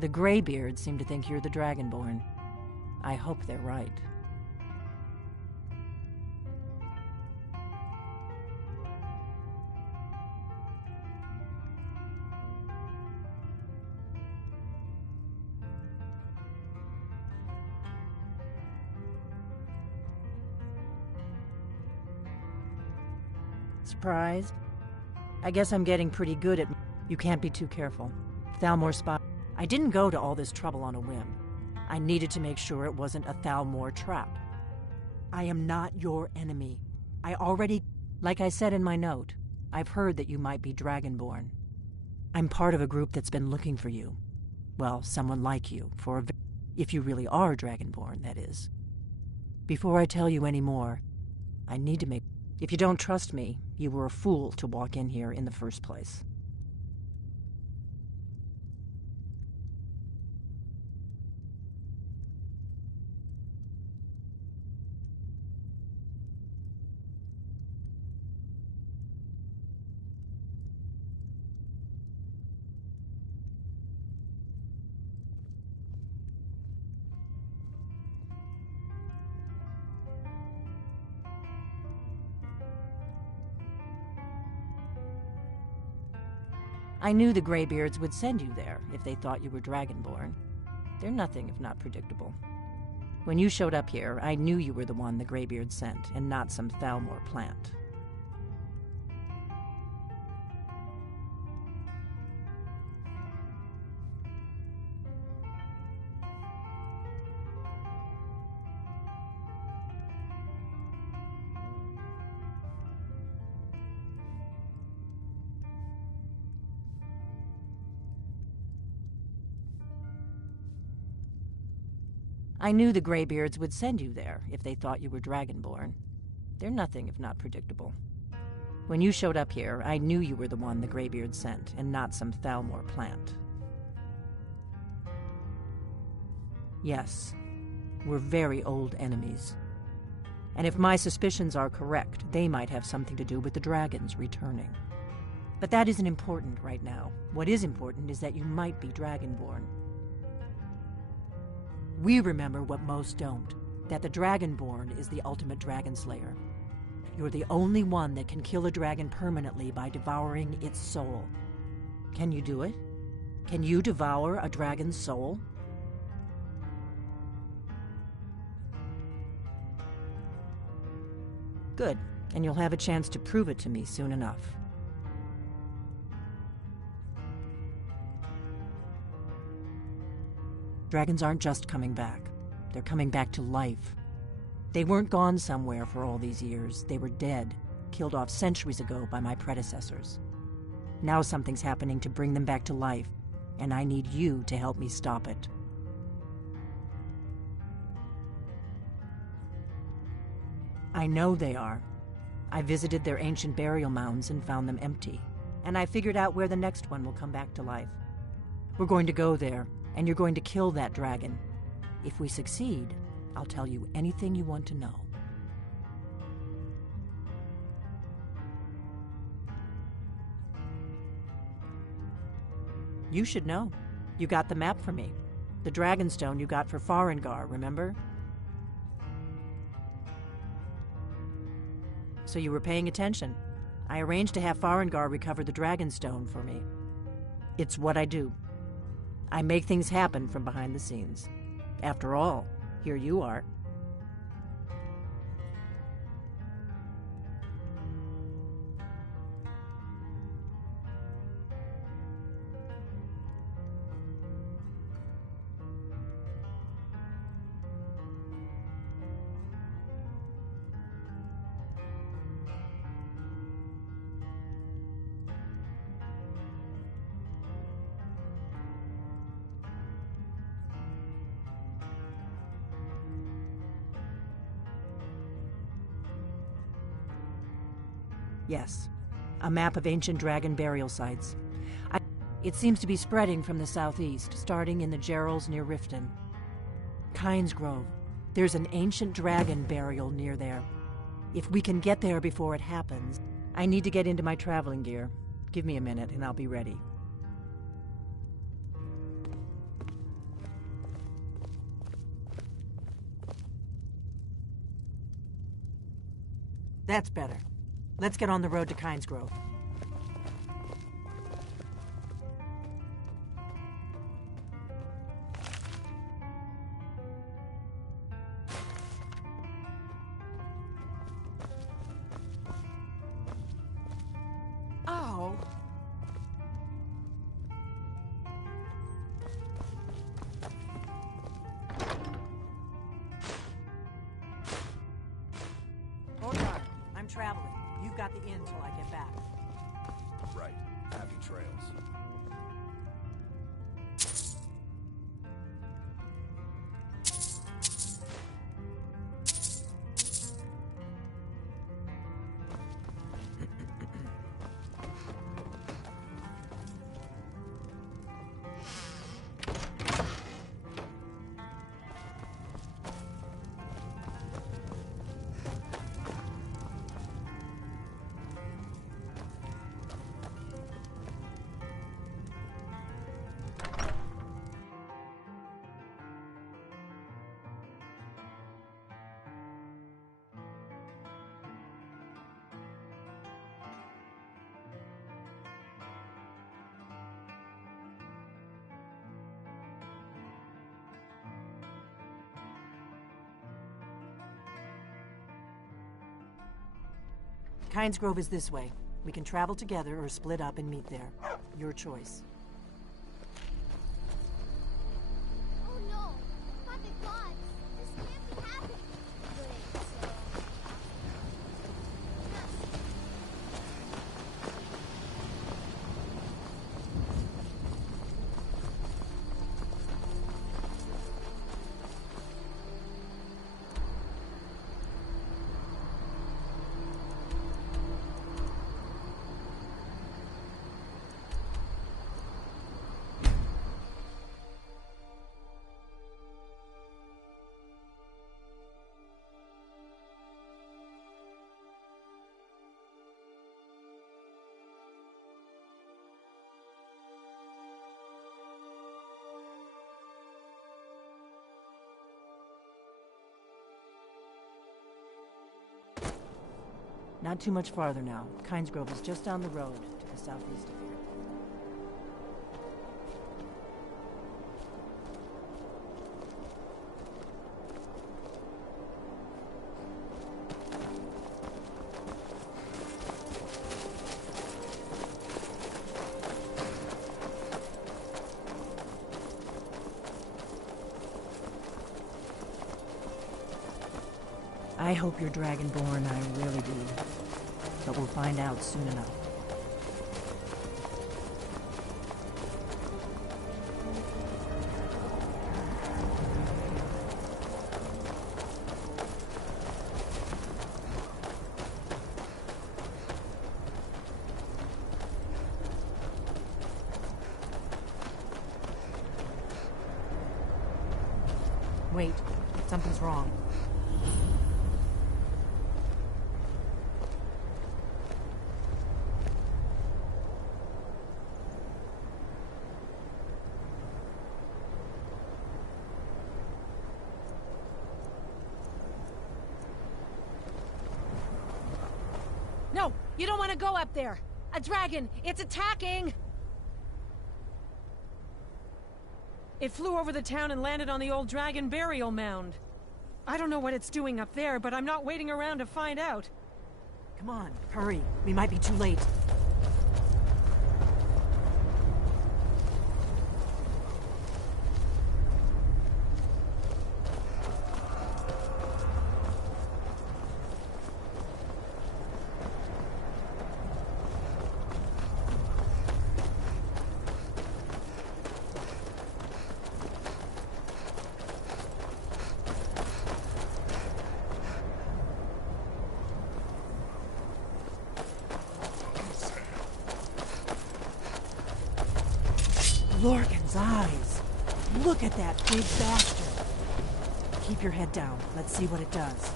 The Greybeards seem to think you're the Dragonborn. I hope they're right. Surprised? I guess I'm getting pretty good at... You can't be too careful. Thalmor spot... I didn't go to all this trouble on a whim. I needed to make sure it wasn't a Thalmor trap. I am not your enemy. I already... Like I said in my note, I've heard that you might be Dragonborn. I'm part of a group that's been looking for you. Well, someone like you, for a... If you really are Dragonborn, that is. Before I tell you any more, I need to make... If you don't trust me, you were a fool to walk in here in the first place. I knew the Greybeards would send you there if they thought you were Dragonborn. They're nothing if not predictable. When you showed up here, I knew you were the one the Greybeards sent, and not some Thalmor plant. I knew the Greybeards would send you there if they thought you were Dragonborn. They're nothing if not predictable. When you showed up here, I knew you were the one the Greybeards sent, and not some Thalmor plant. Yes, we're very old enemies. And if my suspicions are correct, they might have something to do with the dragons returning. But that isn't important right now. What is important is that you might be Dragonborn. We remember what most don't, that the Dragonborn is the ultimate dragon slayer. You're the only one that can kill a dragon permanently by devouring its soul. Can you do it? Can you devour a dragon's soul? Good, and you'll have a chance to prove it to me soon enough. Dragons aren't just coming back. They're coming back to life. They weren't gone somewhere for all these years. They were dead, killed off centuries ago by my predecessors. Now something's happening to bring them back to life, and I need you to help me stop it. I know they are. I visited their ancient burial mounds and found them empty, and I figured out where the next one will come back to life. We're going to go there, and you're going to kill that dragon. If we succeed, I'll tell you anything you want to know. You should know. You got the map for me. The Dragonstone you got for Farengar, remember? So you were paying attention. I arranged to have Farengar recover the Dragonstone for me. It's what I do. I make things happen from behind the scenes. After all, here you are. Yes, a map of ancient dragon burial sites. It seems to be spreading from the southeast, starting in the Gerals near Riften. Kynes Grove. There's an ancient dragon burial near there. If we can get there before it happens, I need to get into my traveling gear. Give me a minute and I'll be ready. That's better. Let's get on the road to Kynes Grove. Oh. Otar, I'm traveling. You've got the inn till I get back. Right. Happy trails. Kynes Grove is this way. We can travel together or split up and meet there. Your choice. Oh no! By the gods! This can't be happening! Wait, so... Not too much farther now. Kynes Grove is just down the road to the southeast of here. I hope you're Dragonborn, I really do. But we'll find out soon enough. Wait, something's wrong. No, you don't want to go up there. A dragon, it's attacking! It flew over the town and landed on the old dragon burial mound. I don't know what it's doing up there, but I'm not waiting around to find out. Come on, hurry. We might be too late. Lorcan's eyes! Look at that big bastard! Keep your head down. Let's see what it does.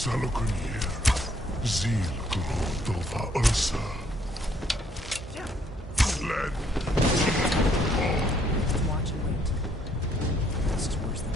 Salukunier, Zil Grotova Ursa. Led. Watch and wait. This is worse than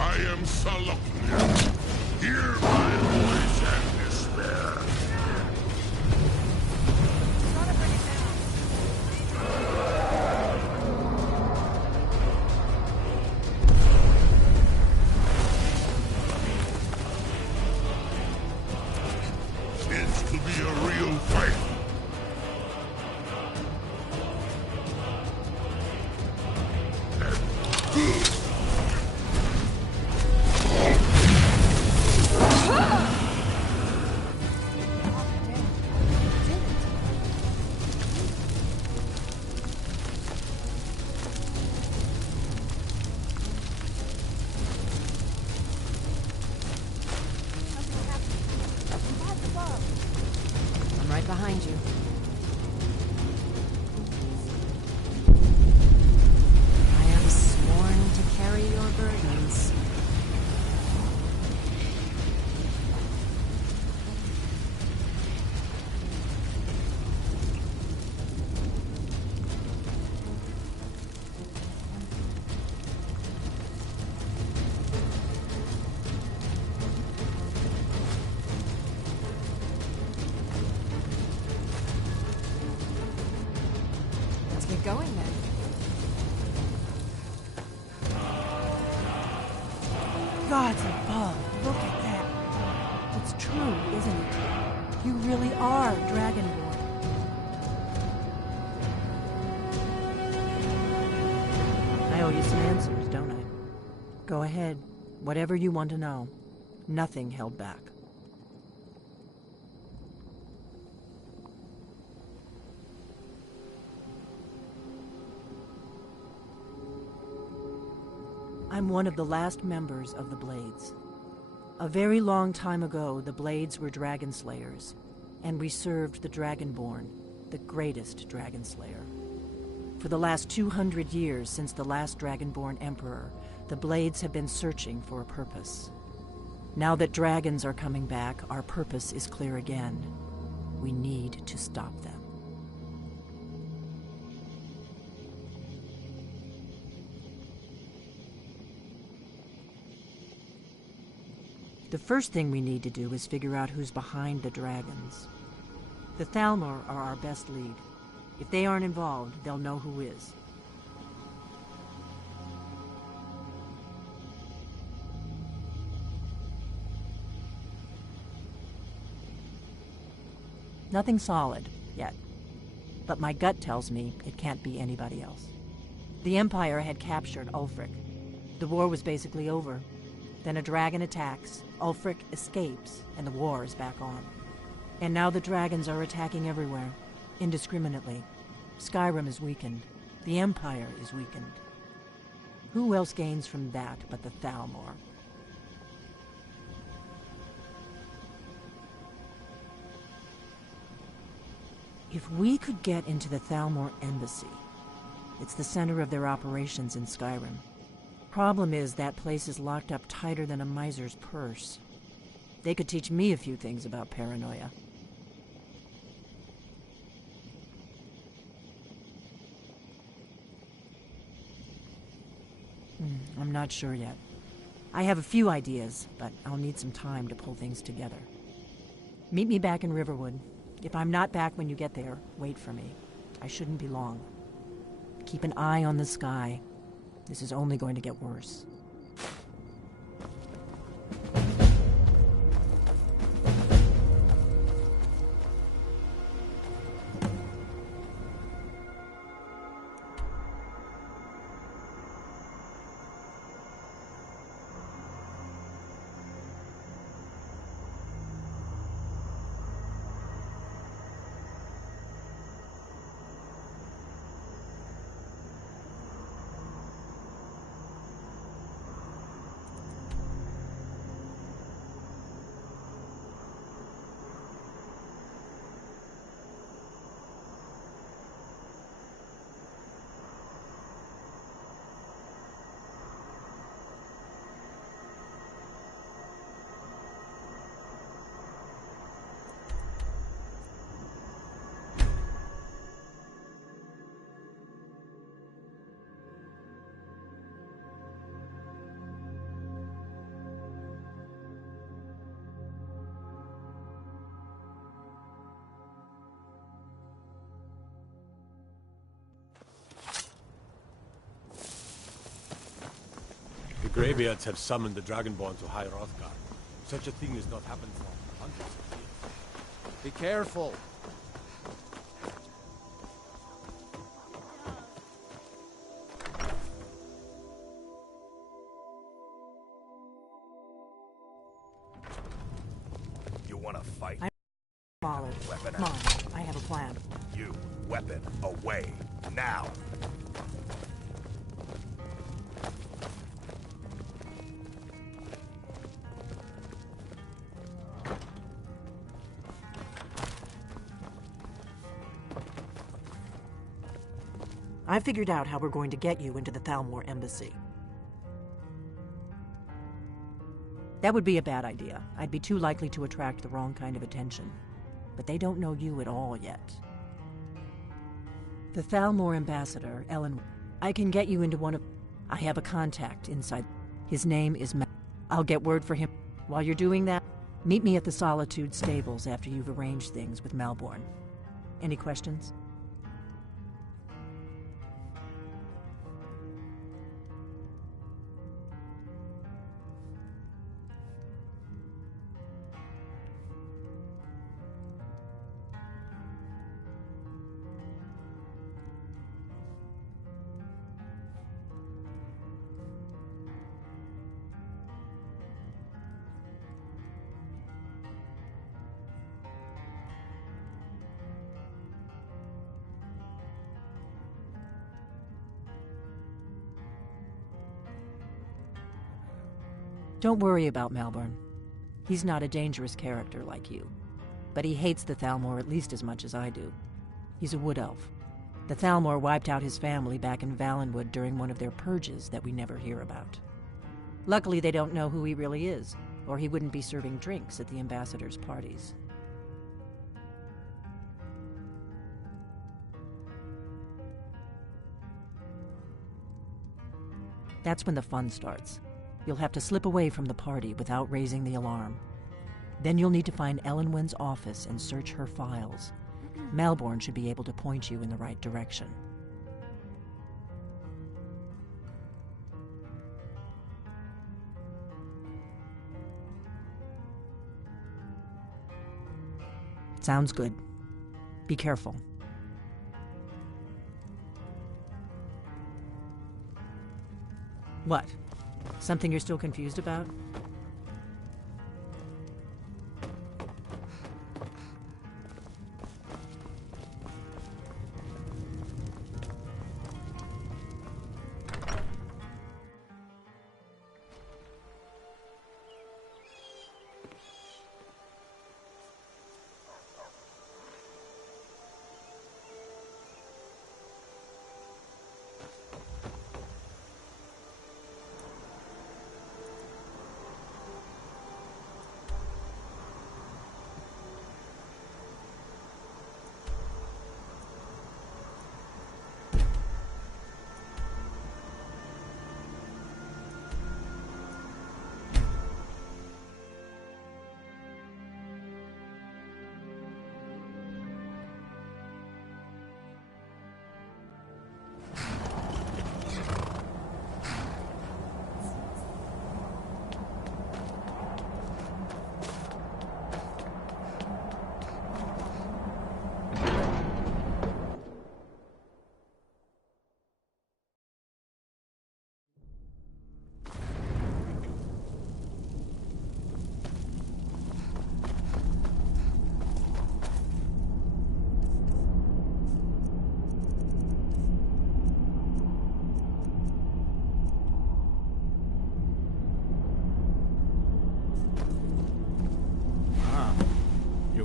I am Salukunier. Hear my voice and despair. It's to be a real fight. I'm right behind you. I am sworn to carry your burdens. Let's get going then. Gods above, look at that. It's true, isn't it? You really are Dragonborn. I owe you some answers, don't I? Go ahead. Whatever you want to know. Nothing held back. I'm one of the last members of the Blades. A very long time ago, the Blades were Dragon Slayers, and we served the Dragonborn, the greatest Dragon Slayer. For the last 200 years since the last Dragonborn Emperor, the Blades have been searching for a purpose. Now that dragons are coming back, our purpose is clear again. We need to stop them. The first thing we need to do is figure out who's behind the dragons. The Thalmor are our best lead. If they aren't involved, they'll know who is. Nothing solid, yet. But my gut tells me it can't be anybody else. The Empire had captured Ulfric. The war was basically over. Then a dragon attacks, Ulfric escapes, and the war is back on. And now the dragons are attacking everywhere, indiscriminately. Skyrim is weakened. The Empire is weakened. Who else gains from that but the Thalmor? If we could get into the Thalmor embassy, it's the center of their operations in Skyrim. Problem is, that place is locked up tighter than a miser's purse. They could teach me a few things about paranoia. I'm not sure yet. I have a few ideas, but I'll need some time to pull things together. Meet me back in Riverwood. If I'm not back when you get there, wait for me. I shouldn't be long. Keep an eye on the sky. This is only going to get worse. The Greybeards have summoned the Dragonborn to High Hrothgar. Such a thing has not happened for hundreds of years. Be careful. You want to fight? Olive. Weapon Come on, out. I have a plan. You, weapon, away, now! I figured out how we're going to get you into the Thalmor embassy. That would be a bad idea. I'd be too likely to attract the wrong kind of attention. But they don't know you at all yet. The Thalmor ambassador, Ellen, I can get you into one of... I have a contact inside. His name is I'll get word for him. While you're doing that, meet me at the Solitude stables after you've arranged things with Malborn. Any questions? Don't worry about Malborn. He's not a dangerous character like you. But he hates the Thalmor at least as much as I do. He's a wood elf. The Thalmor wiped out his family back in Valenwood during one of their purges that we never hear about. Luckily, they don't know who he really is, or he wouldn't be serving drinks at the ambassador's parties. That's when the fun starts. You'll have to slip away from the party without raising the alarm. Then you'll need to find Elenwen's office and search her files. Malborn should be able to point you in the right direction. Sounds good. Be careful. What? Something you're still confused about?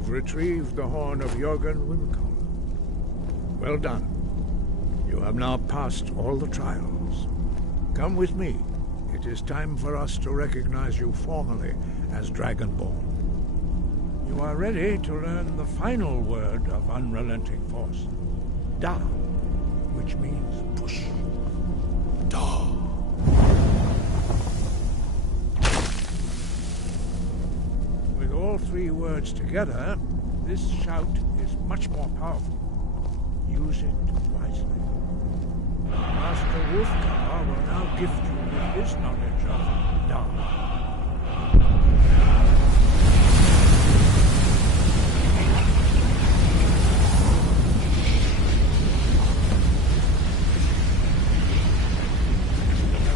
Retrieved the horn of Jörgen Windcaller. Well done. You have now passed all the trials. Come with me. It is time for us to recognize you formally as Dragonborn. You are ready to learn the final word of unrelenting force. Da, which means push. Da. With all three words together, this shout is much more powerful. Use it wisely. Master Wulfgar will now gift you with his knowledge of Dharma.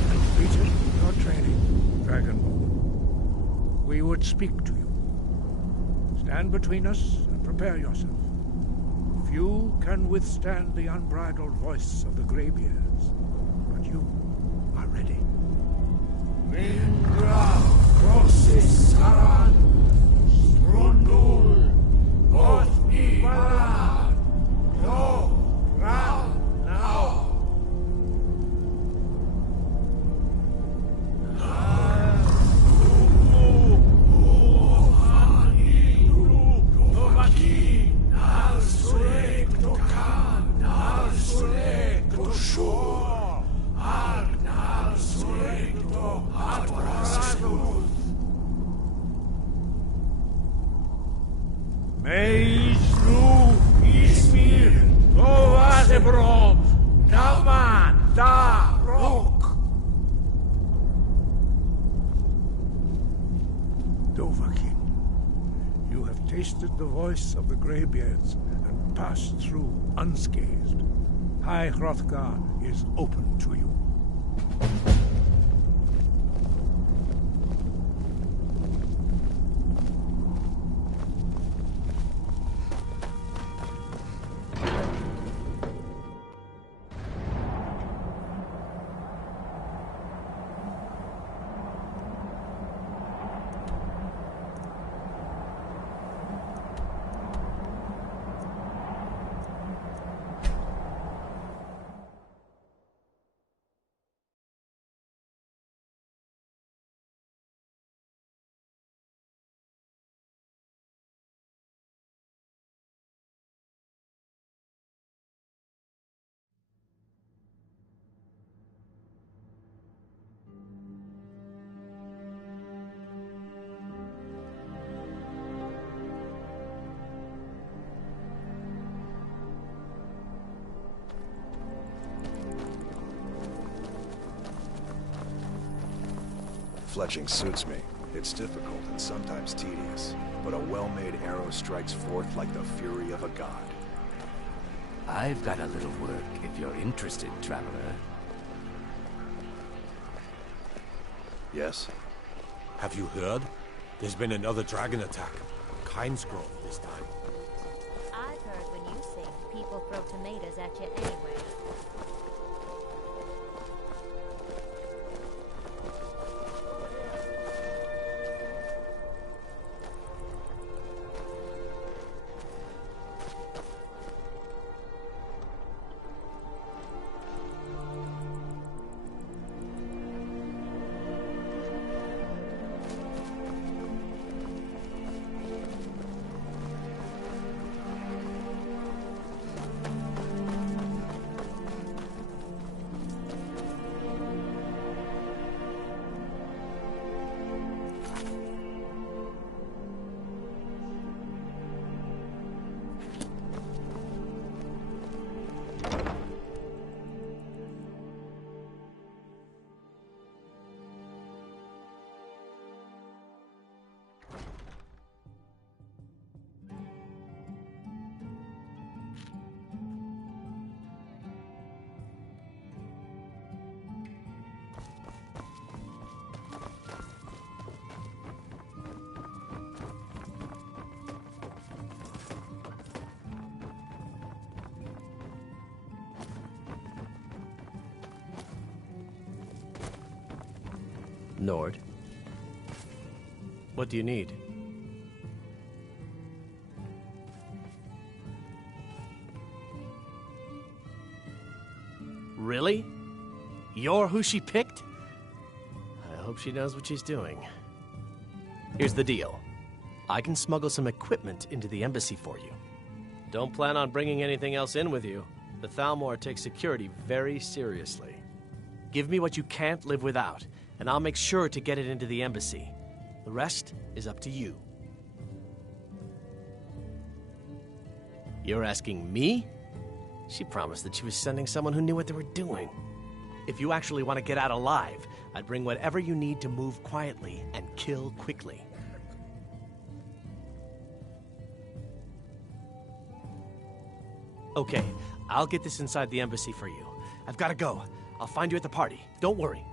Completed your training, Dragonborn. We would speak to you. Stand between us and prepare yourself. Few can withstand the unbridled voice of the Greybeards, but you are ready. Mingra crosses Saran, Strundul, Othni Baran, No, Ram, now. Dovahkiin, you have tasted the voice of the Greybeards and passed through unscathed. High Hrothgar is open to you. Fletching suits me. It's difficult and sometimes tedious, but a well-made arrow strikes forth like the fury of a god. I've got a little work if you're interested, traveler. Yes? Have you heard? There's been another dragon attack. Kynesgrove this time. I've heard when you sing, people throw tomatoes at you anyway. Nord. What do you need? Really? You're who she picked? I hope she knows what she's doing. Here's the deal. I can smuggle some equipment into the embassy for you. Don't plan on bringing anything else in with you. The Thalmor takes security very seriously. Give me what you can't live without, and I'll make sure to get it into the embassy. The rest is up to you. You're asking me? She promised that she was sending someone who knew what they were doing. If you actually want to get out alive, I'd bring whatever you need to move quietly and kill quickly. Okay, I'll get this inside the embassy for you. I've got to go. I'll find you at the party. Don't worry.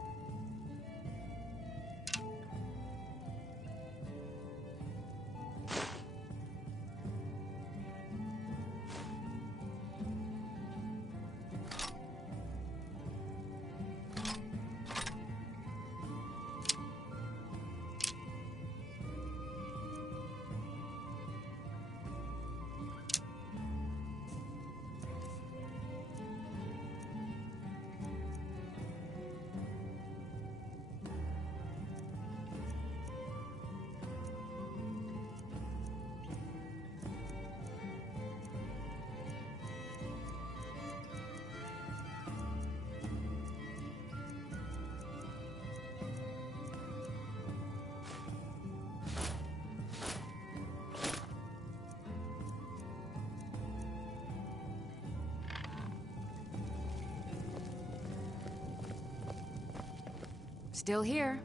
Still here.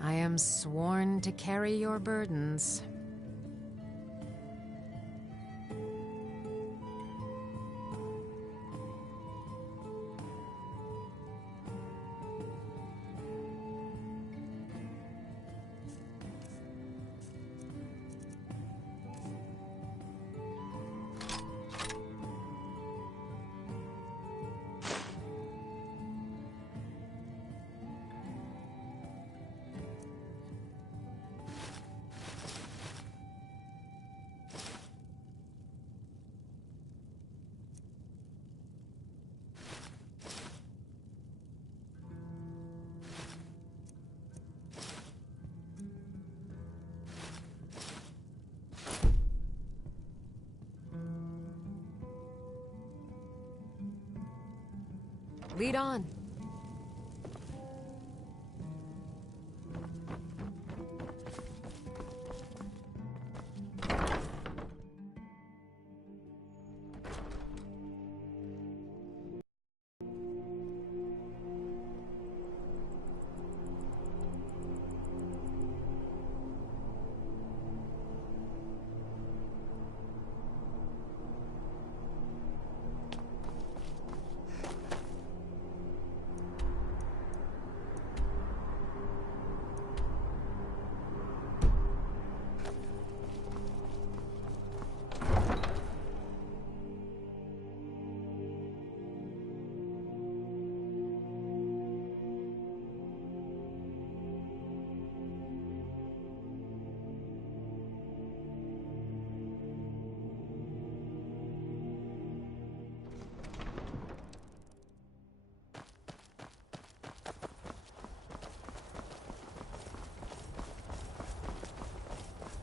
I am sworn to carry your burdens. Lead on.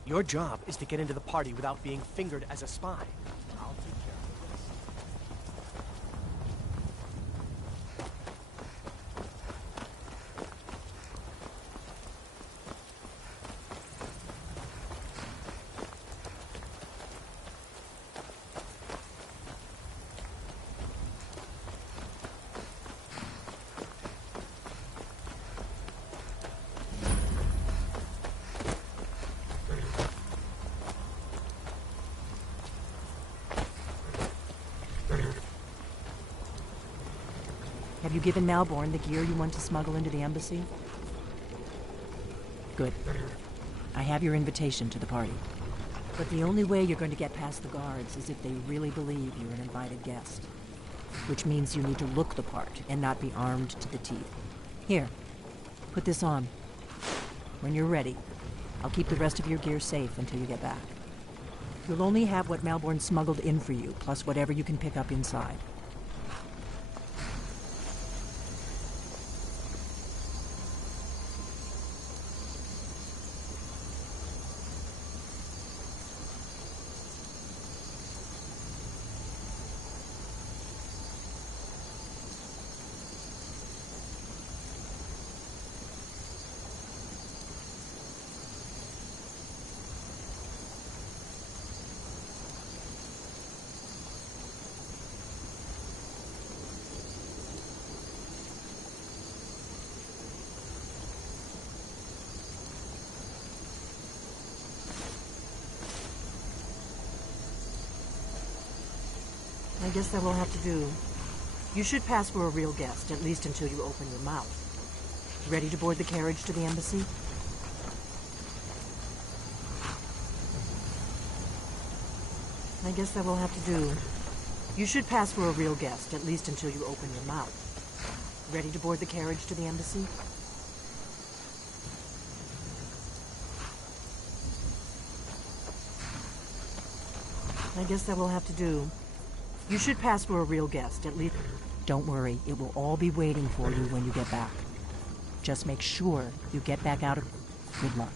Your job is to get into the party without being fingered as a spy. I'll take care of the rest. Have you given Malborn the gear you want to smuggle into the embassy? Good. I have your invitation to the party. But the only way you're going to get past the guards is if they really believe you're an invited guest. Which means you need to look the part and not be armed to the teeth. Here, put this on. When you're ready, I'll keep the rest of your gear safe until you get back. You'll only have what Malborn smuggled in for you, plus whatever you can pick up inside. I guess that will have to do. You should pass for a real guest, at least until you open your mouth. Ready to board the carriage to the embassy? I guess that will have to do. You should pass for a real guest, at least until you open your mouth. Ready to board the carriage to the embassy? I guess that will have to do. You should pass for a real guest, at least... Don't worry, it will all be waiting for you when you get back. Just make sure you get back out of... Good luck.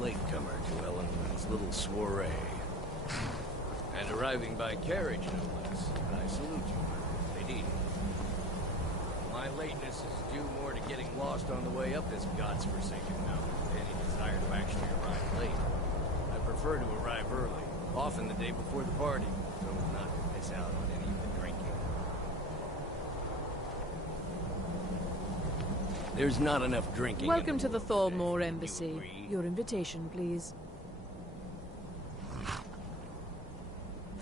Latecomer to Ellenwood's little soiree. And arriving by carriage, no less. I salute you, lady. My lateness is due more to getting lost on the way up this god's-forsaken mountain than any desire to actually arrive late. I prefer to arrive early, often the day before the party, so as not to miss out on any of the drinking. There's not enough drinking. Welcome to the Thalmor Embassy. Your invitation, please.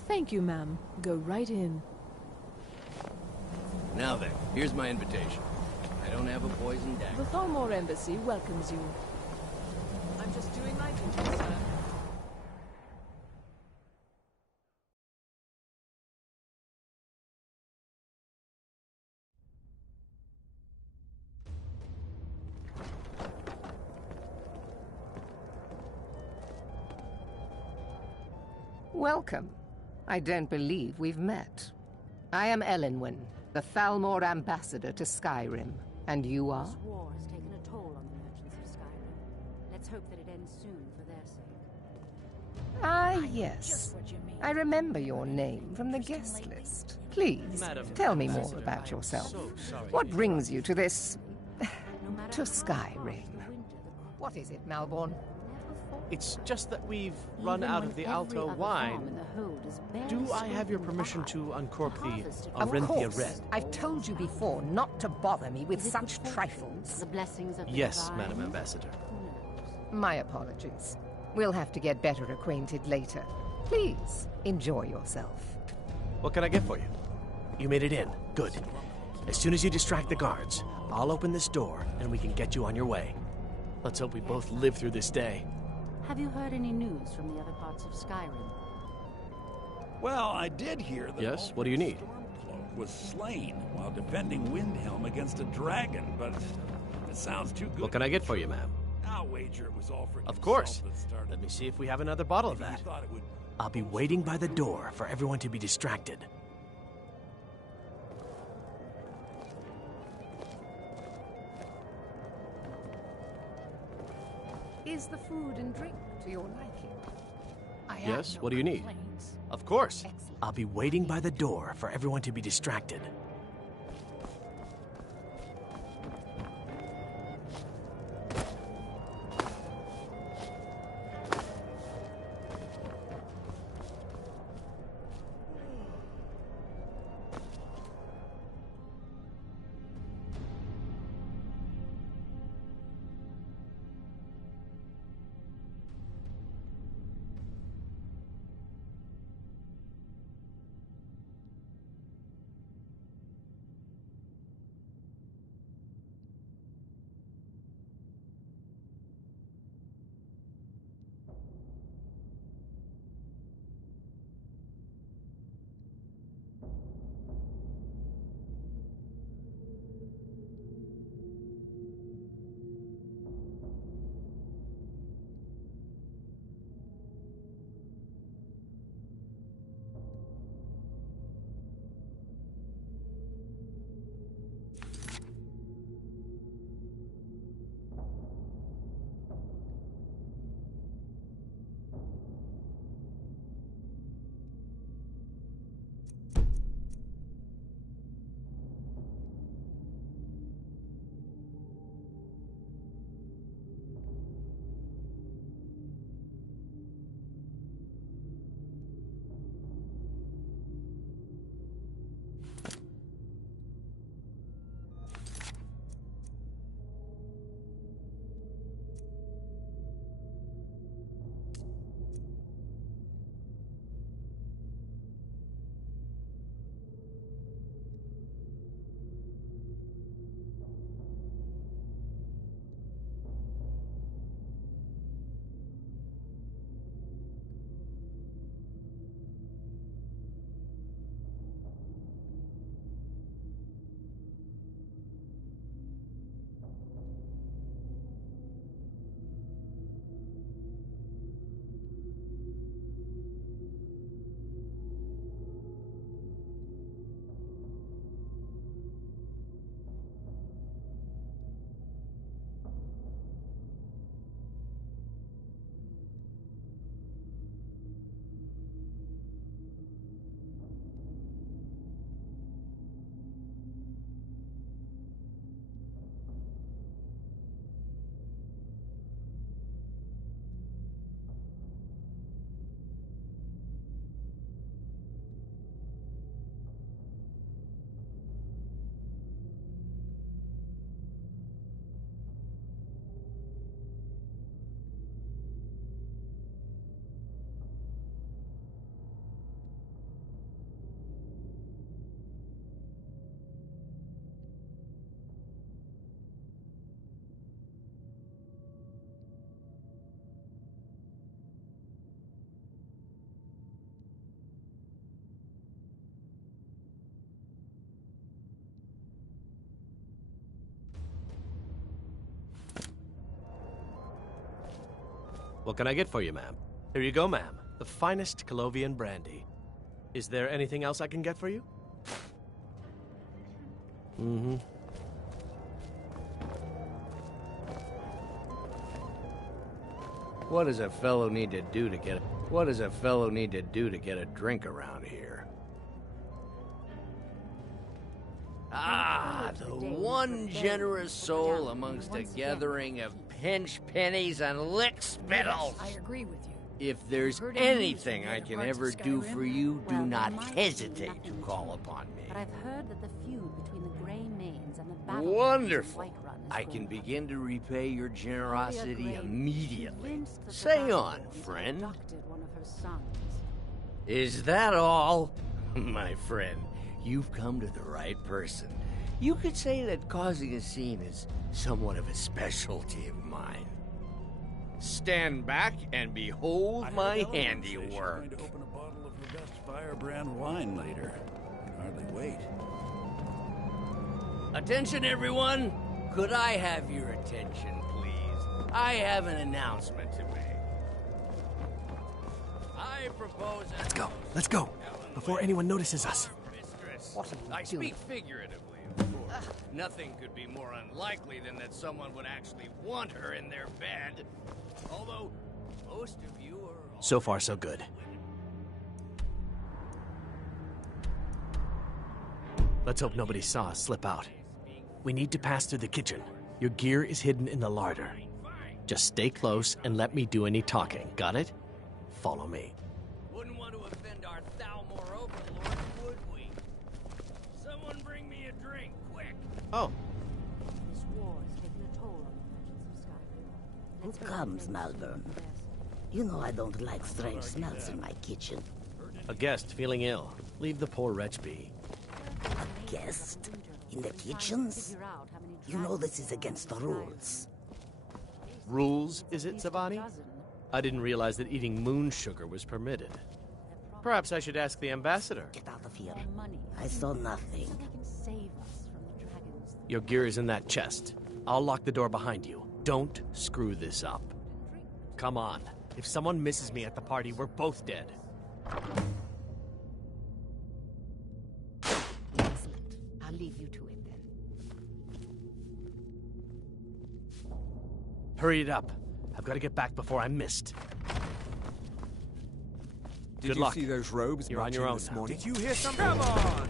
Thank you, ma'am. Go right in. Now then, here's my invitation. I don't have a poison dagger. The Thalmor Embassy welcomes you. I'm just doing my duty, sir. Welcome. I don't believe we've met. I am Elenwen, the Thalmor ambassador to Skyrim. And you are? This war has taken a toll on the merchants of Skyrim. Let's hope that it ends soon for their sake. Ah, yes. I remember your name from the guest list. Please, tell me more about yourself. What brings you to this... to Skyrim? What is it, Malborn? It's just that we've run out of the Alto wine. Do I have your permission to uncork the Arenthia Red? I've told you before not to bother me with such trifles. Yes, Madam Ambassador. My apologies. We'll have to get better acquainted later. Please, enjoy yourself. What can I get for you? You made it in. Good. As soon as you distract the guards, I'll open this door and we can get you on your way. Let's hope we both live through this day. Have you heard any news from the other parts of Skyrim? Well, I did hear that... Yes? What do you need? Stormcloak was slain while defending Windhelm against a dragon, but it sounds too good. What can I get for you, ma'am? I'll wager it was all for... Of course. Let me see if we have another bottle of that. I'll be waiting by the door for everyone to be distracted. Is the food and drink to your liking? Yes, what do you need? Of course. I'll be waiting by the door for everyone to be distracted. What can I get for you, ma'am? Here you go, ma'am. The finest Colovian brandy. Is there anything else I can get for you? Mm-hmm. What does a fellow need to do to get a drink around here? Ah, the one generous soul amongst a gathering of pinch pennies and lick spittles. I agree with you. If there's anything I can ever do for you, do not hesitate to call upon me. But I've heard that the feud between the Grey Mains and the Battle Wonderful. Whiterun is I going can on. begin to repay your generosity Grey immediately. convinced that the Say Battle on, Mains friend. abducted one of her sons. Is that all? My friend, you've come to the right person. You could say that causing a scene is somewhat of a specialty of mine. Stand back and behold my handiwork. Going to open a bottle of her best firebrand wine later. Can hardly wait. Attention, everyone! Could I have your attention, please? I have an announcement to make. I propose... Let's go, before anyone notices us. I speak figuratively, of course. Nothing could be more unlikely than that someone would actually want her in their bed. Although, most of you are... So far, so good. Let's hope nobody saw us slip out. We need to pass through the kitchen. Your gear is hidden in the larder. Just stay close and let me do any talking. Got it? Follow me. Wouldn't want to offend our Thalmor overlord, would we? Someone bring me a drink, quick! Oh. This war has taken a toll on the merchants of Skyrim. Who comes, Malvern? You know I don't like strange smells in my kitchen. A guest feeling ill. Leave the poor wretch be. A guest? In the kitchens? You know this is against the rules. Rules, is it, Savani? I didn't realize that eating moon sugar was permitted. Perhaps I should ask the ambassador. Get out of here. I saw nothing. Your gear is in that chest. I'll lock the door behind you. Don't screw this up. Come on. If someone misses me at the party, we're both dead. Excellent. I'll leave you to it then. Hurry it up. I've got to get back before I'm missed. Did Good you luck. see those robes You're on your marching own this now. morning? Did you hear something? Come on!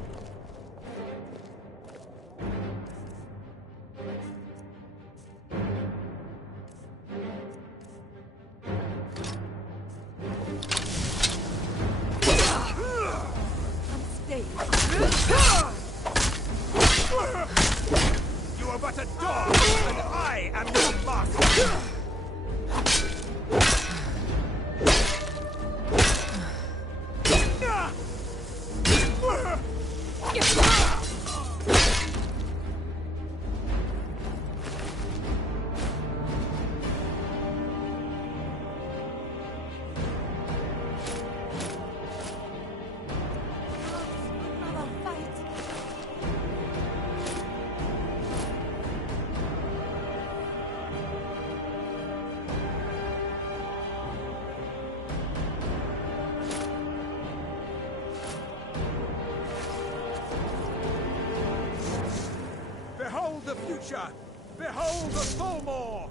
You are but a dog, and I am your master! Behold the future! Behold the Thalmor!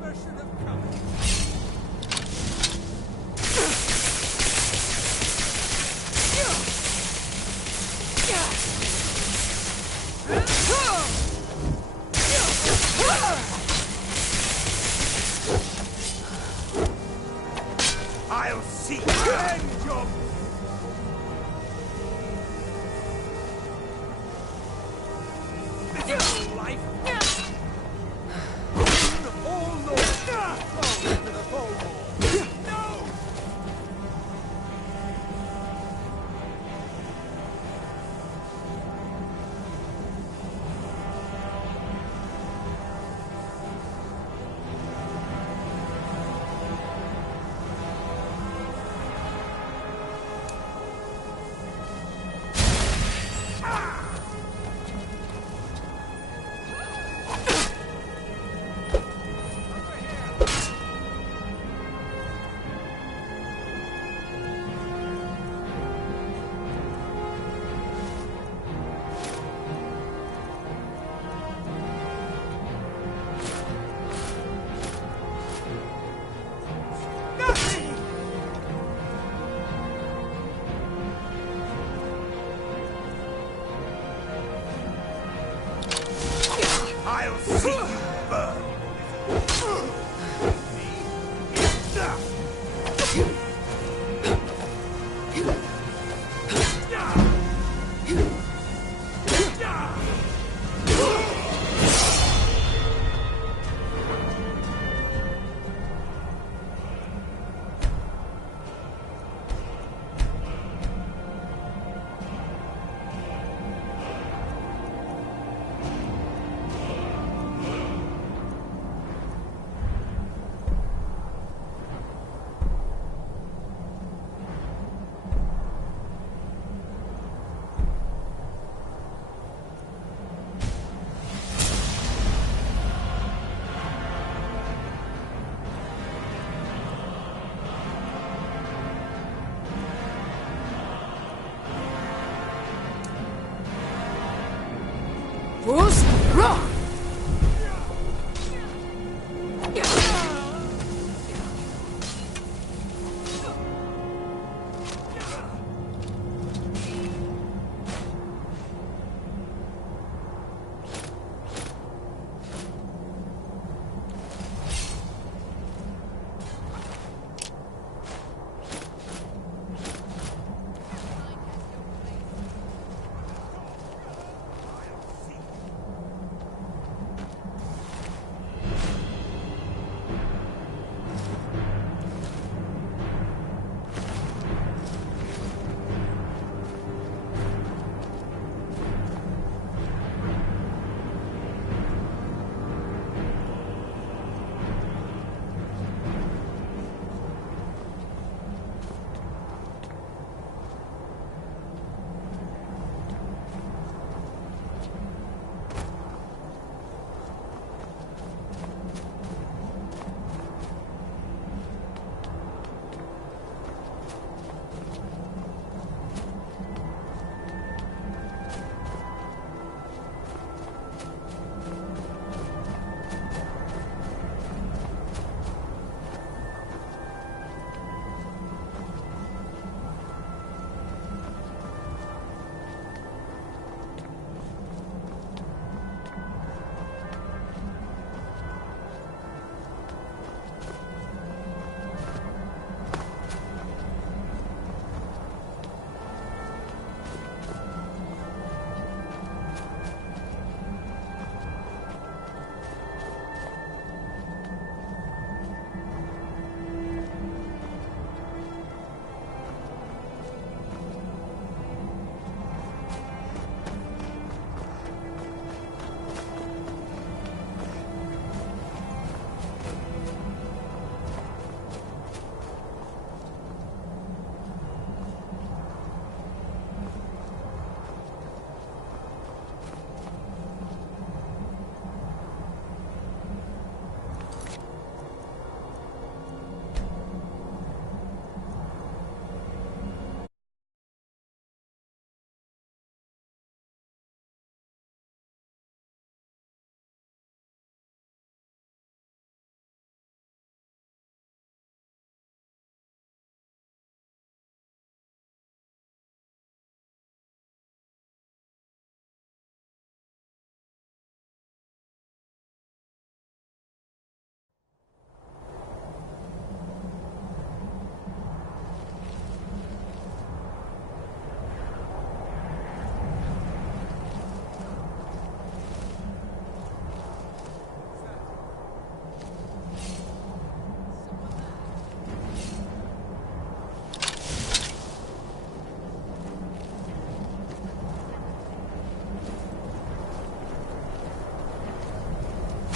never should have come. I'll see you end your... This is life. All Lord. Go to the Balmore. No! I'll see you burn.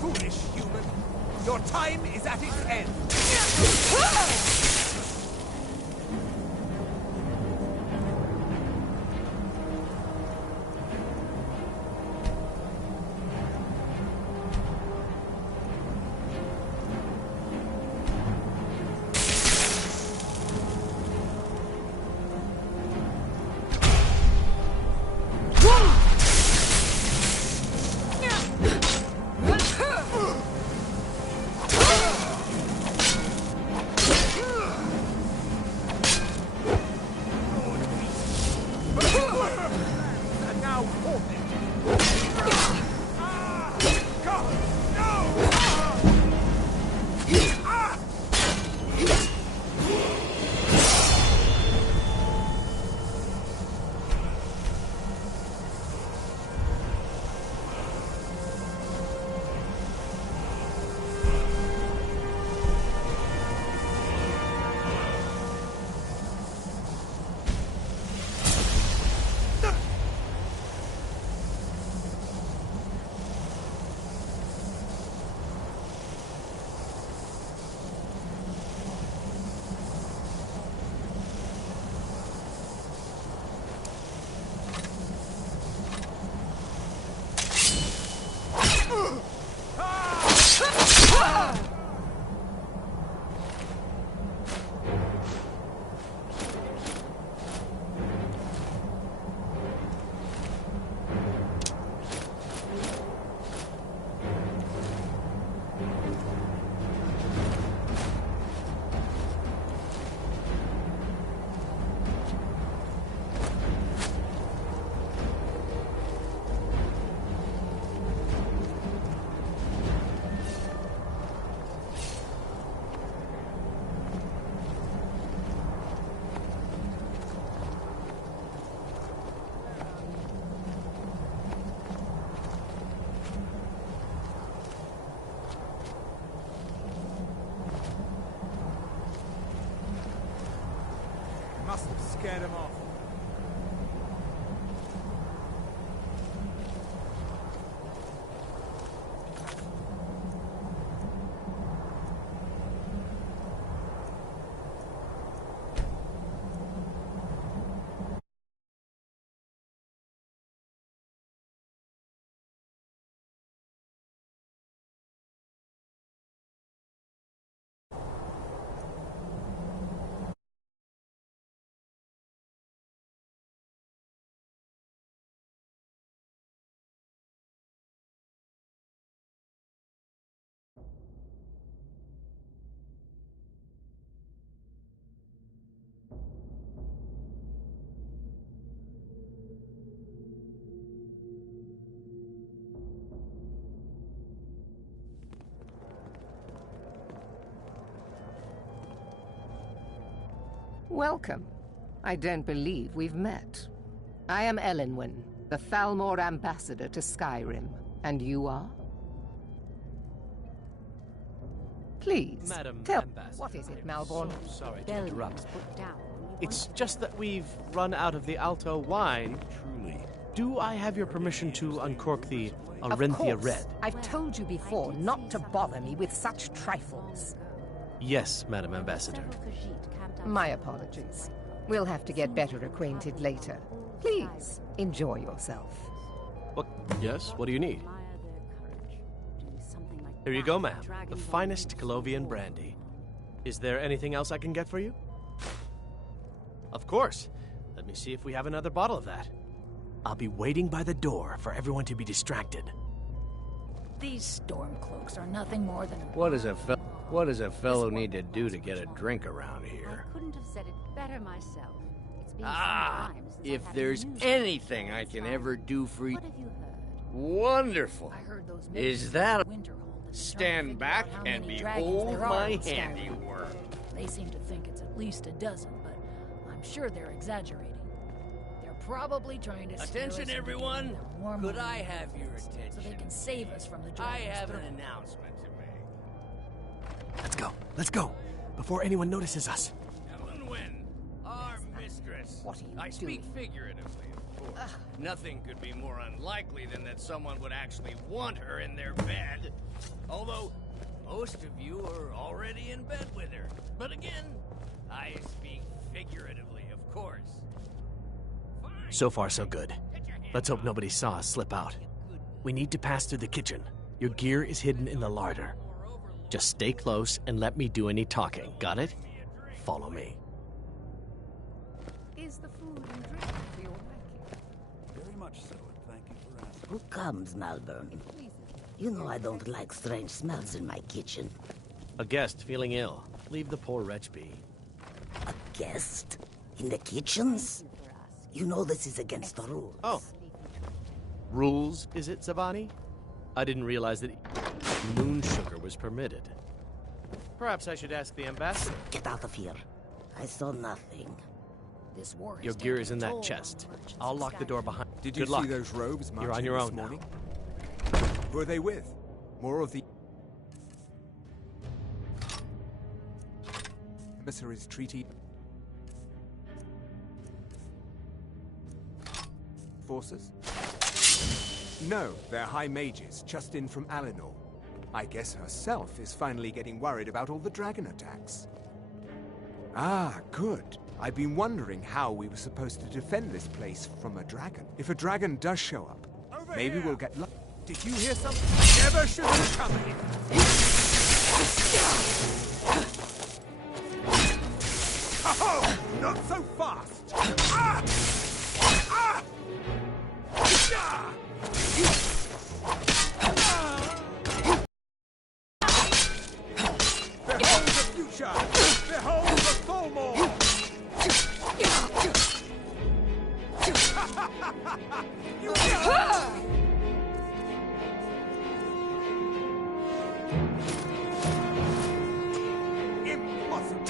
foolish human. Your time is at its end. Must have scared him off. Welcome. I don't believe we've met. I am Elenwen, the Thalmor ambassador to Skyrim. And you are? Please, Madam tell Ambassador, what is it, Malborn? So sorry to interrupt. It's just that we've run out of the Alto wine. Truly. Do I have your permission to uncork the Arinthia Of course. Red? I've told you before not to bother me with such trifles. Yes, Madam Ambassador. My apologies. We'll have to get better acquainted later. Please, enjoy yourself. What? Yes, what do you need? Here you go, ma'am. The finest Colovian brandy. Is there anything else I can get for you? Of course. Let me see if we have another bottle of that. I'll be waiting by the door for everyone to be distracted. These Stormcloaks are nothing more than What does a fellow need to do to get a drink around here? I couldn't have said it better myself. It's been some time since If I've had there's news anything I can ever do for you... What have you heard? Wonderful. I heard those Is that... Stand back and behold my handiwork. They seem to think it's at least a dozen, but I'm sure they're exaggerating. They're probably trying to scare us Attention, into everyone. giving them more Could money I have your attention? so they can save us from the I dragon's have an throat. announcement to make. Let's go. Let's go. Before anyone notices us. Elenwen, our mistress. What are you I speak figuratively, of course. Nothing could be more unlikely than that someone would actually want her in their bed. Although, most of you are already in bed with her. But again, I speak figuratively, of course. So far, so good. Let's hope nobody saw us slip out. We need to pass through the kitchen. Your gear is hidden in the larder. Just stay close and let me do any talking. Got it? Follow me. Is the food and drink for your liking? Very much so, and thank you for asking. Who comes, Malvern? You know I don't like strange smells in my kitchen. A guest feeling ill. Leave the poor wretch be. A guest? In the kitchens? You know this is against the rules. Oh. Rules, is it, Zavani? I didn't realize that moon sugar was permitted. Perhaps I should ask the ambassador. Get out of here. I saw nothing. This war Your gear is in that chest. I'll lock the door behind. Did you Good luck. see those robes marching You're on your this own morning? now. Who are they with? More of the emissaries treaty forces? No, they're high mages, just in from Alinor. I guess herself is finally getting worried about all the dragon attacks. Ah, good. I've been wondering how we were supposed to defend this place from a dragon. If a dragon does show up, maybe we'll get lucky. Did you hear something? Never should have come here. Oh, not so fast! Ah! Ah! Ah! Behold the future! Behold the Thalmor! You impossible!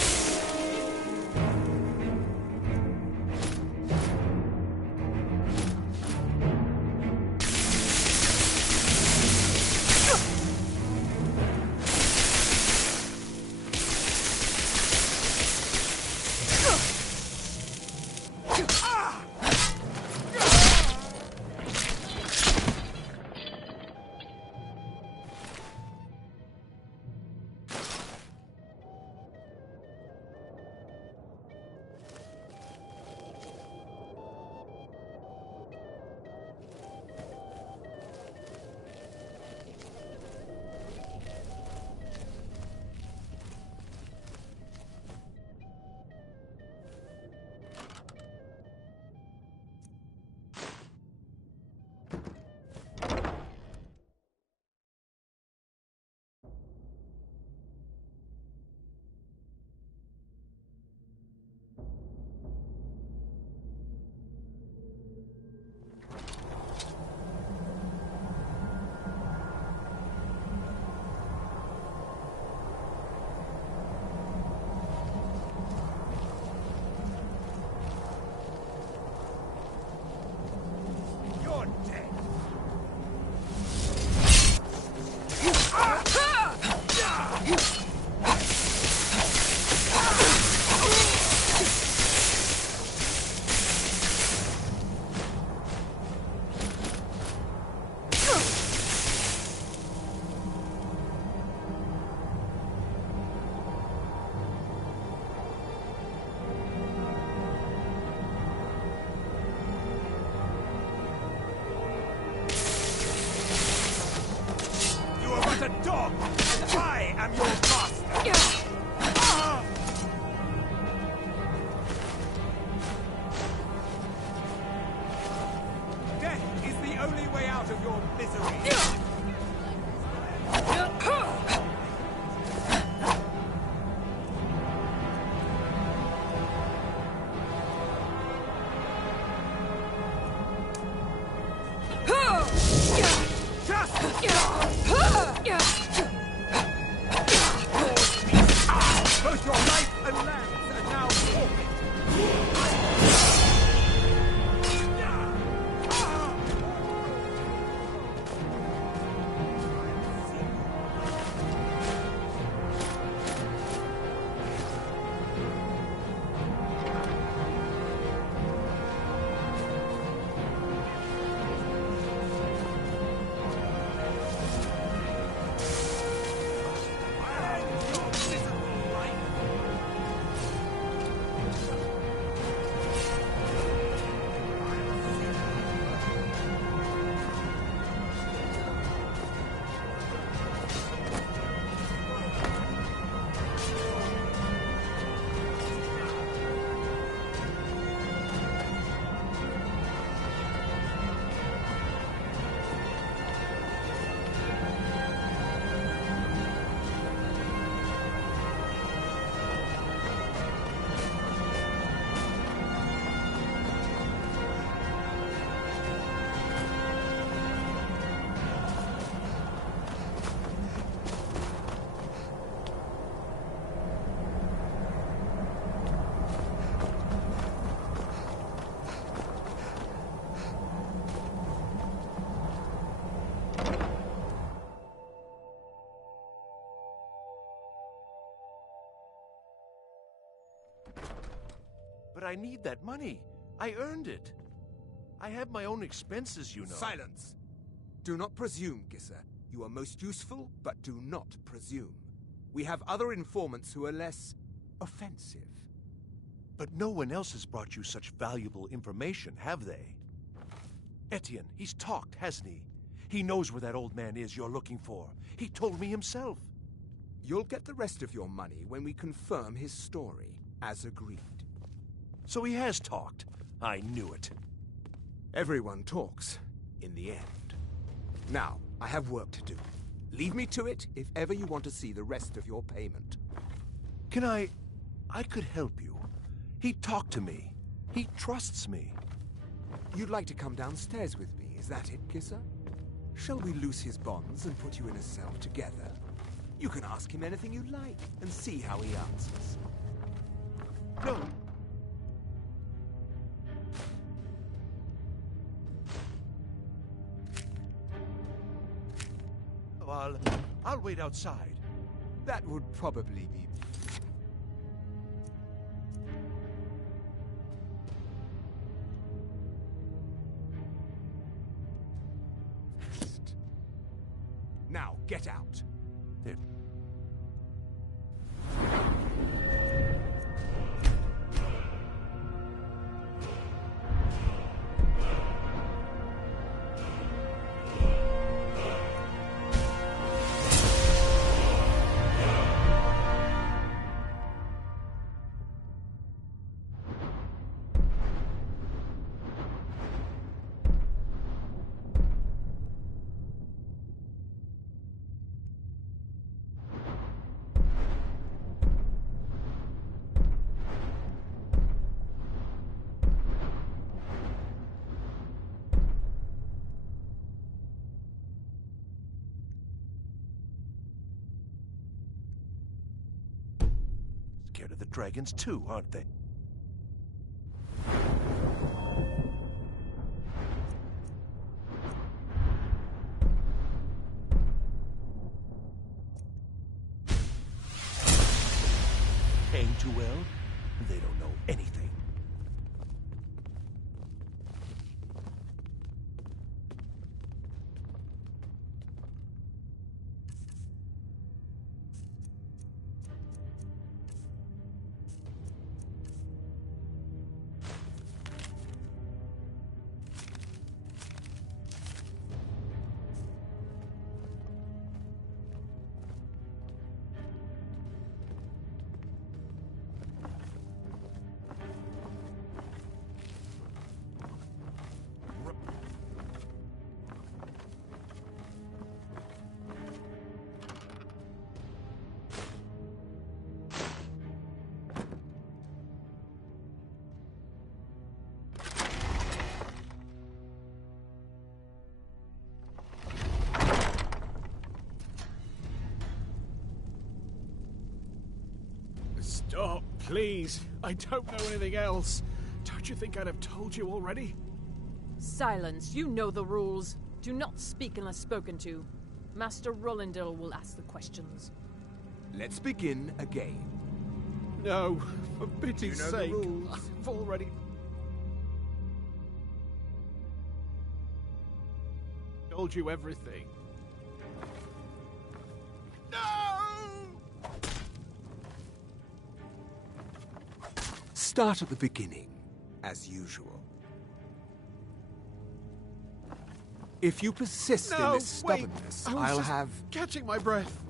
A dog, and I am your master. Death is the only way out of your misery. But I need that money. I earned it. I have my own expenses, you know. Silence! Do not presume, Gisser. You are most useful, but do not presume. We have other informants who are less offensive. But no one else has brought you such valuable information, have they? Etienne, he's talked, hasn't he? He knows where that old man is you're looking for. He told me himself. You'll get the rest of your money when we confirm his story, as agreed. So he has talked. I knew it. Everyone talks, in the end. Now, I have work to do. Leave me to it if ever you want to see the rest of your payment. Can I could help you. He talked to me. He trusts me. You'd like to come downstairs with me, is that it, Gisser? Shall we loose his bonds and put you in a cell together? You can ask him anything you like and see how he answers. No. I'll wait outside. That would probably be... Now, get out. There. Scared of the dragons too, aren't they? Paying too well? They don't know anything. Stop, please. I don't know anything else. Don't you think I'd have told you already? Silence. You know the rules. Do not speak unless spoken to. Master Rollindale will ask the questions. Let's begin again. No, for pity's sake. I've already... told you everything. Start at the beginning, as usual. If you persist in this stubbornness, I'll have... catching my breath.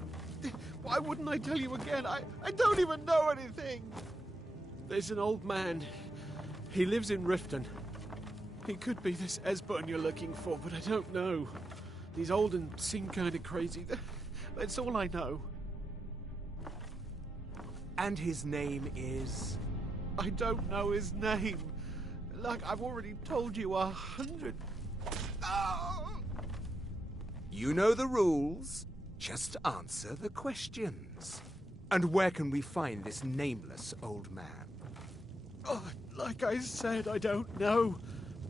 Why wouldn't I tell you again? I don't even know anything. There's an old man. He lives in Riften. He could be this Esbern you're looking for, but I don't know. He's old and seemed kind of crazy. That's all I know. And his name is... I don't know his name. Like I've already told you 100. Oh! You know the rules. Just answer the questions. And where can we find this nameless old man? Oh, like I said, I don't know.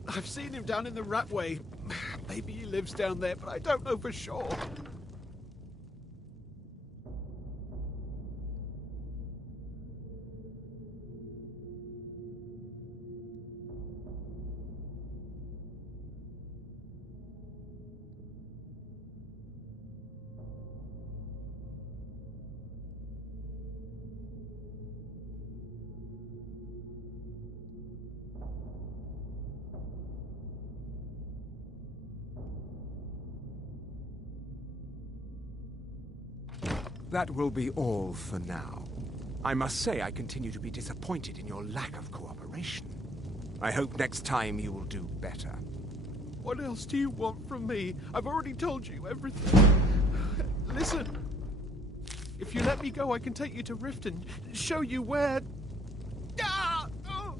I've seen him down in the Ratway. Maybe he lives down there, but I don't know for sure. That will be all for now. I must say I continue to be disappointed in your lack of cooperation. I hope next time you will do better. What else do you want from me? I've already told you everything. Listen. If you let me go, I can take you to Riften, show you where... Ah! Oh!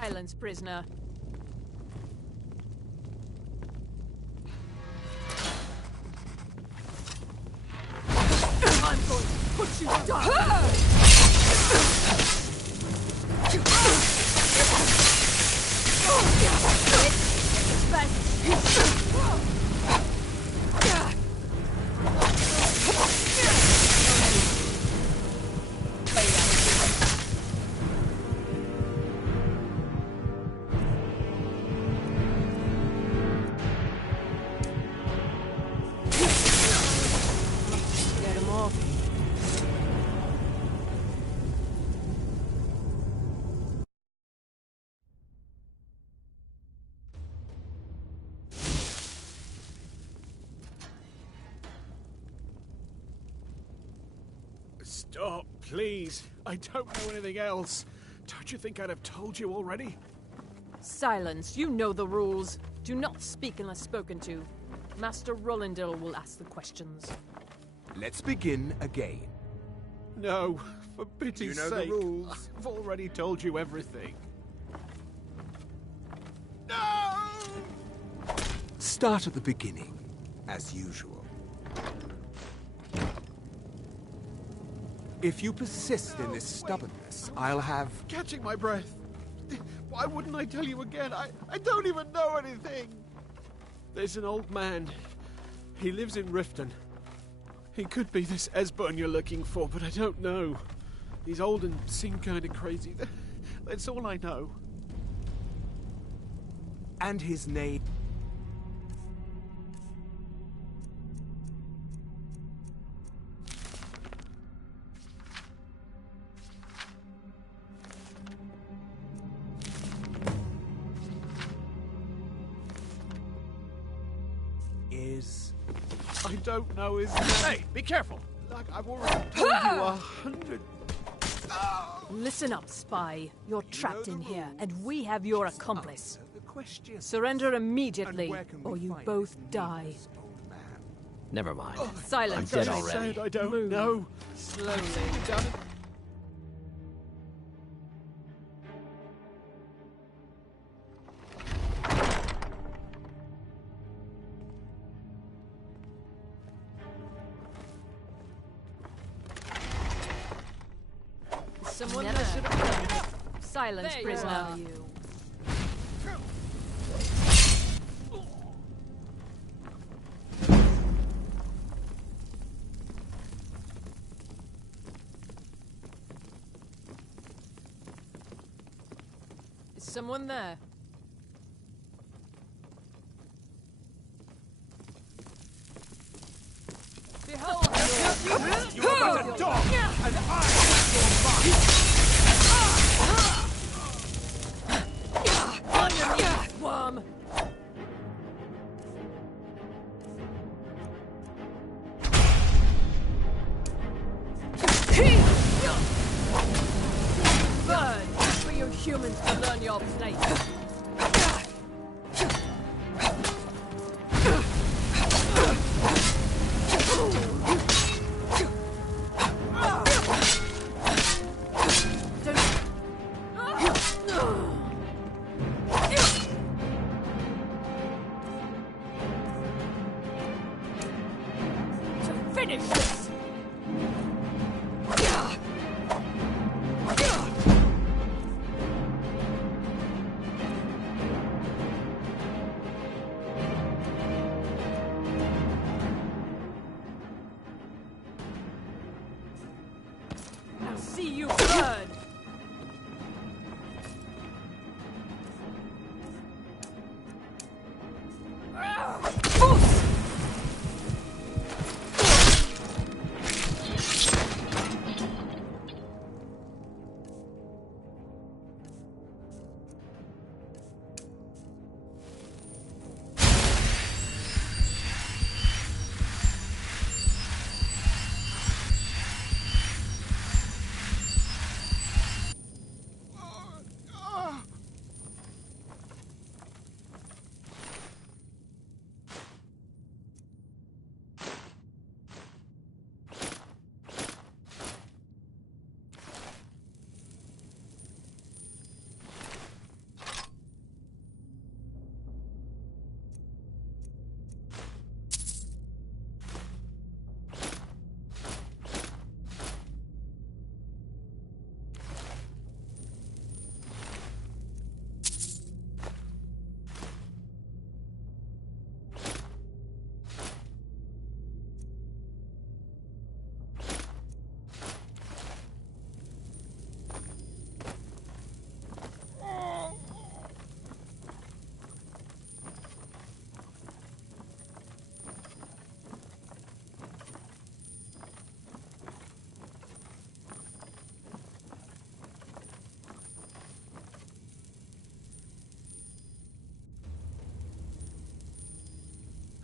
Silence, prisoner. I'm going to put you down! Stop, please. I don't know anything else. Don't you think I'd have told you already? Silence. You know the rules. Do not speak unless spoken to. Master Rollindil will ask the questions. Let's begin again. No, for pity's You know sake. the rules. I've already told you everything. Start at the beginning, as usual. If you persist in this stubbornness, I'll have... Catching my breath. Why wouldn't I tell you again? I don't even know anything. There's an old man. He lives in Riften. He could be this Esbern you're looking for, but I don't know. He's old and seemed kind of crazy. That's all I know. And his name... I don't know his name. Hey, be careful! Like I've already told you 100... Listen up, spy. You're trapped in here, and we have your accomplice. Surrender immediately, or you both die. Never mind. Silence. I'm dead I already. said I don't know. Slowly. Done it. Someone never should have done. Silence, There you prisoner. are. Is someone there? Behold! You are but a dog, and I On your knees, worm! Burn! For you humans to learn your place. finish this! I'll see you burn!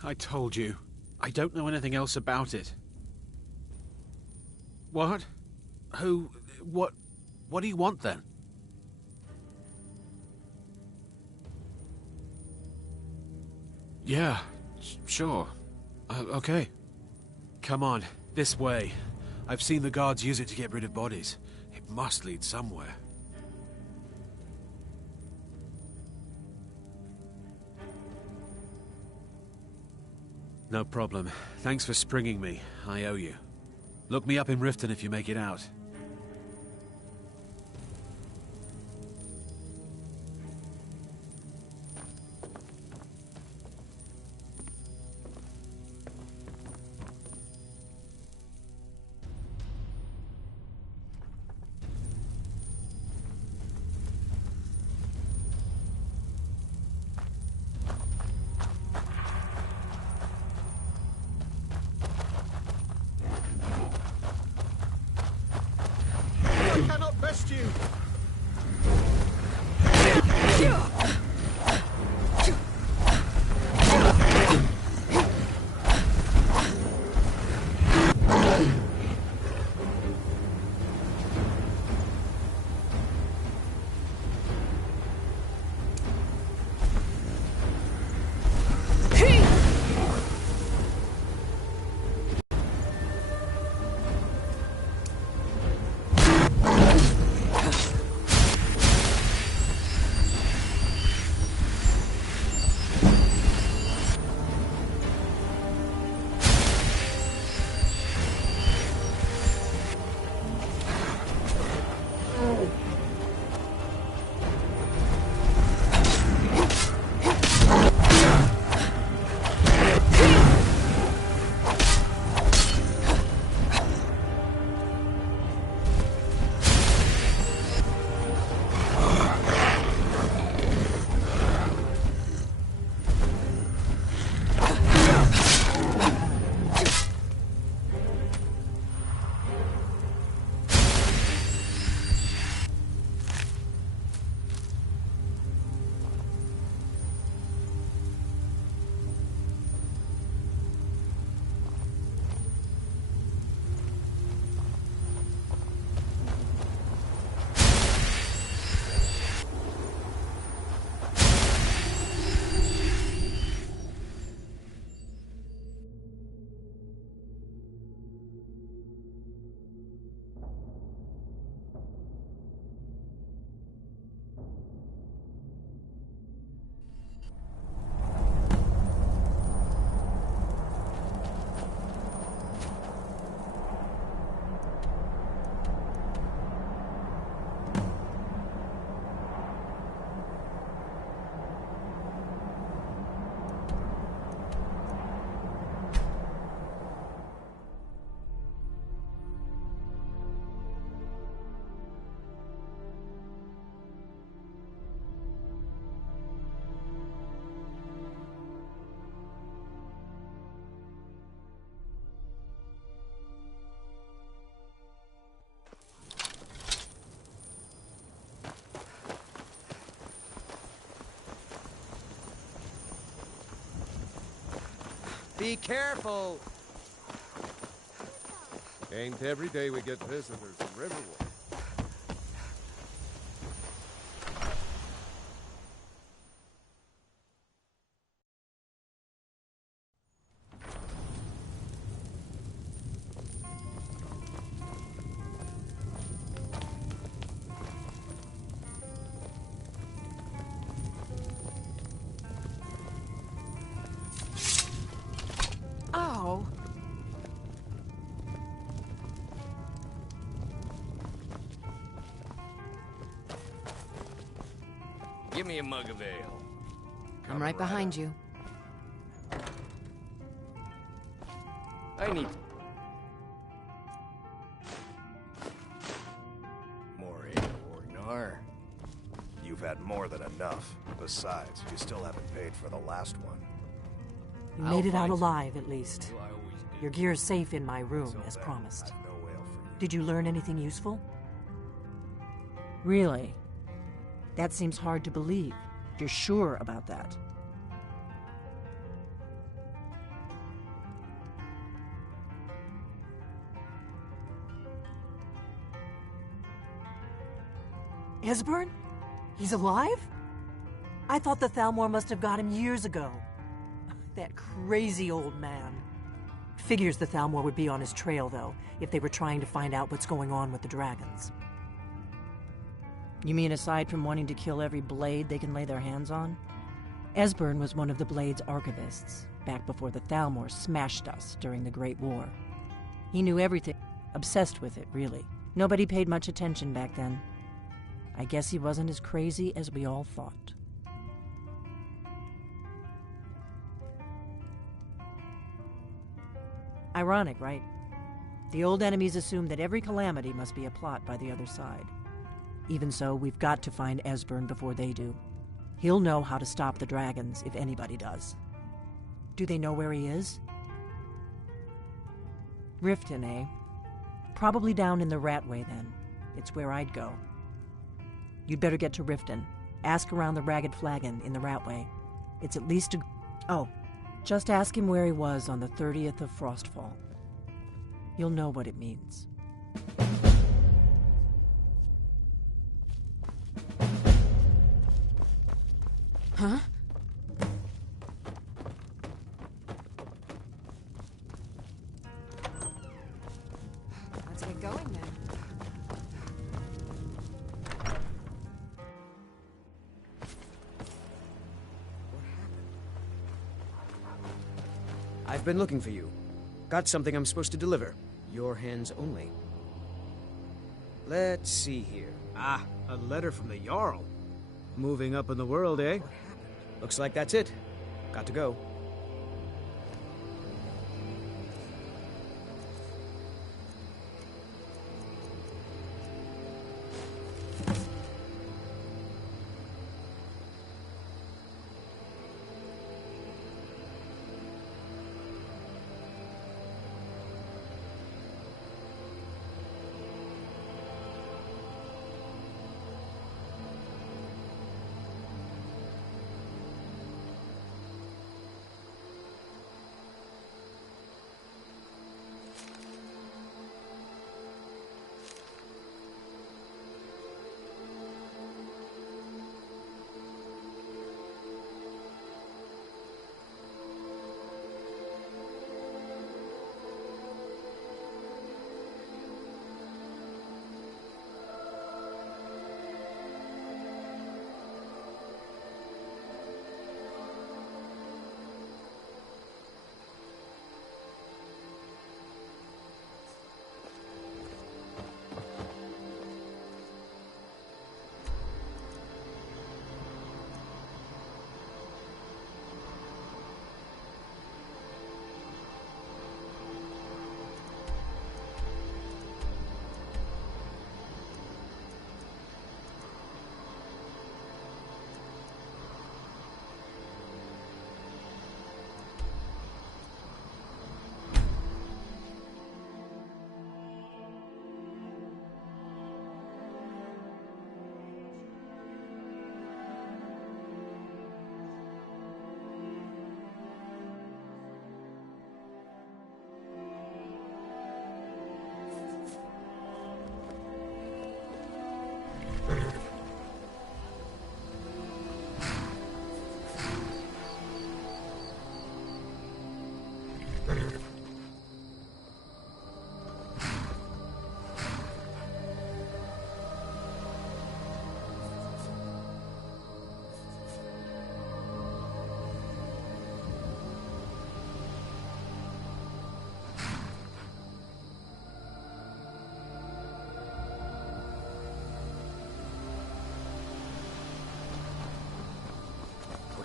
I told you. I don't know anything else about it. What? Who? What do you want then? Yeah, sure. Okay. Come on, this way. I've seen the guards use it to get rid of bodies. It must lead somewhere. No problem. Thanks for springing me. I owe you. Look me up in Riften if you make it out. Be careful! Ain't every day we get visitors from Riverwood. Ow! Give me a mug of ale. I'm right behind you. I need more ale, Orgnar. You've had more than enough. Besides, you still haven't paid for the last one. You made it out alive, at least. Your gear's safe in my room, as promised. Did you learn anything useful? Really? That seems hard to believe. You're sure about that? Esbern? He's alive? I thought the Thalmor must have got him years ago. That crazy old man. Figures the Thalmor would be on his trail, though, if they were trying to find out what's going on with the dragons. You mean aside from wanting to kill every blade they can lay their hands on? Esbern was one of the Blade's archivists, back before the Thalmor smashed us during the Great War. He knew everything, obsessed with it, really. Nobody paid much attention back then. I guess he wasn't as crazy as we all thought. Ironic, right? The old enemies assumed that every calamity must be a plot by the other side. Even so, we've got to find Esbern before they do. He'll know how to stop the dragons, if anybody does. Do they know where he is? Riften, eh? Probably down in the Ratway, then. It's where I'd go. You'd better get to Riften. Ask around the Ragged Flagon in the Ratway. It's at least a... Oh, just ask him where he was on the 30th of Frostfall. You'll know what it means. Huh? Let's get going then. I've been looking for you. Got something I'm supposed to deliver. Your hands only. Let's see here. Ah, a letter from the Jarl. Moving up in the world, eh? Looks like that's it. Got to go.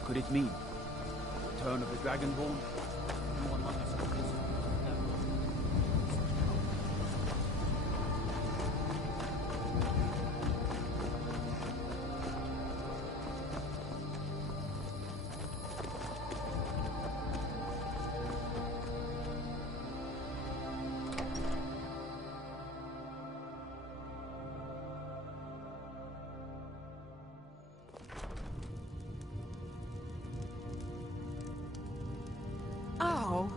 could it mean? The return of the Dragonborn? No among us could visit. Ow!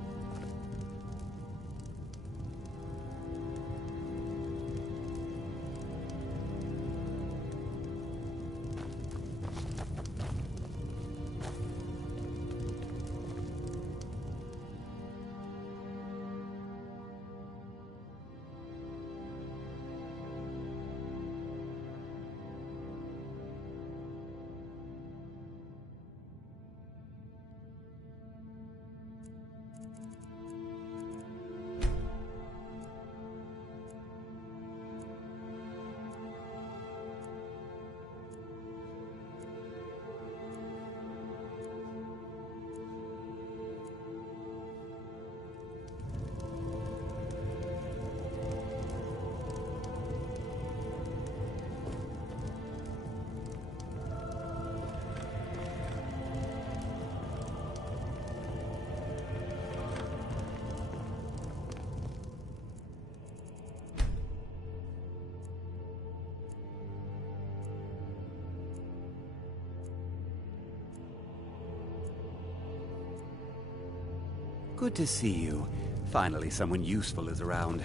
Good to see you. Finally, someone useful is around.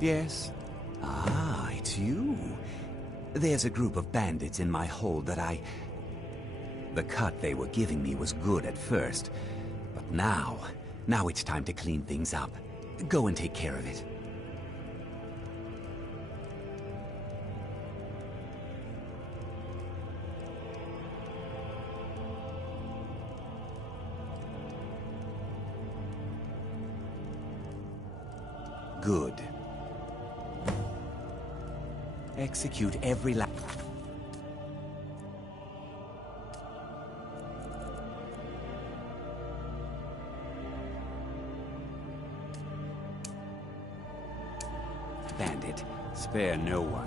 Yes? Ah, it's you. There's a group of bandits in my hold that The cut they were giving me was good at first. But now it's time to clean things up. Go and take care of it. Good. Execute every Bandit, spare no one.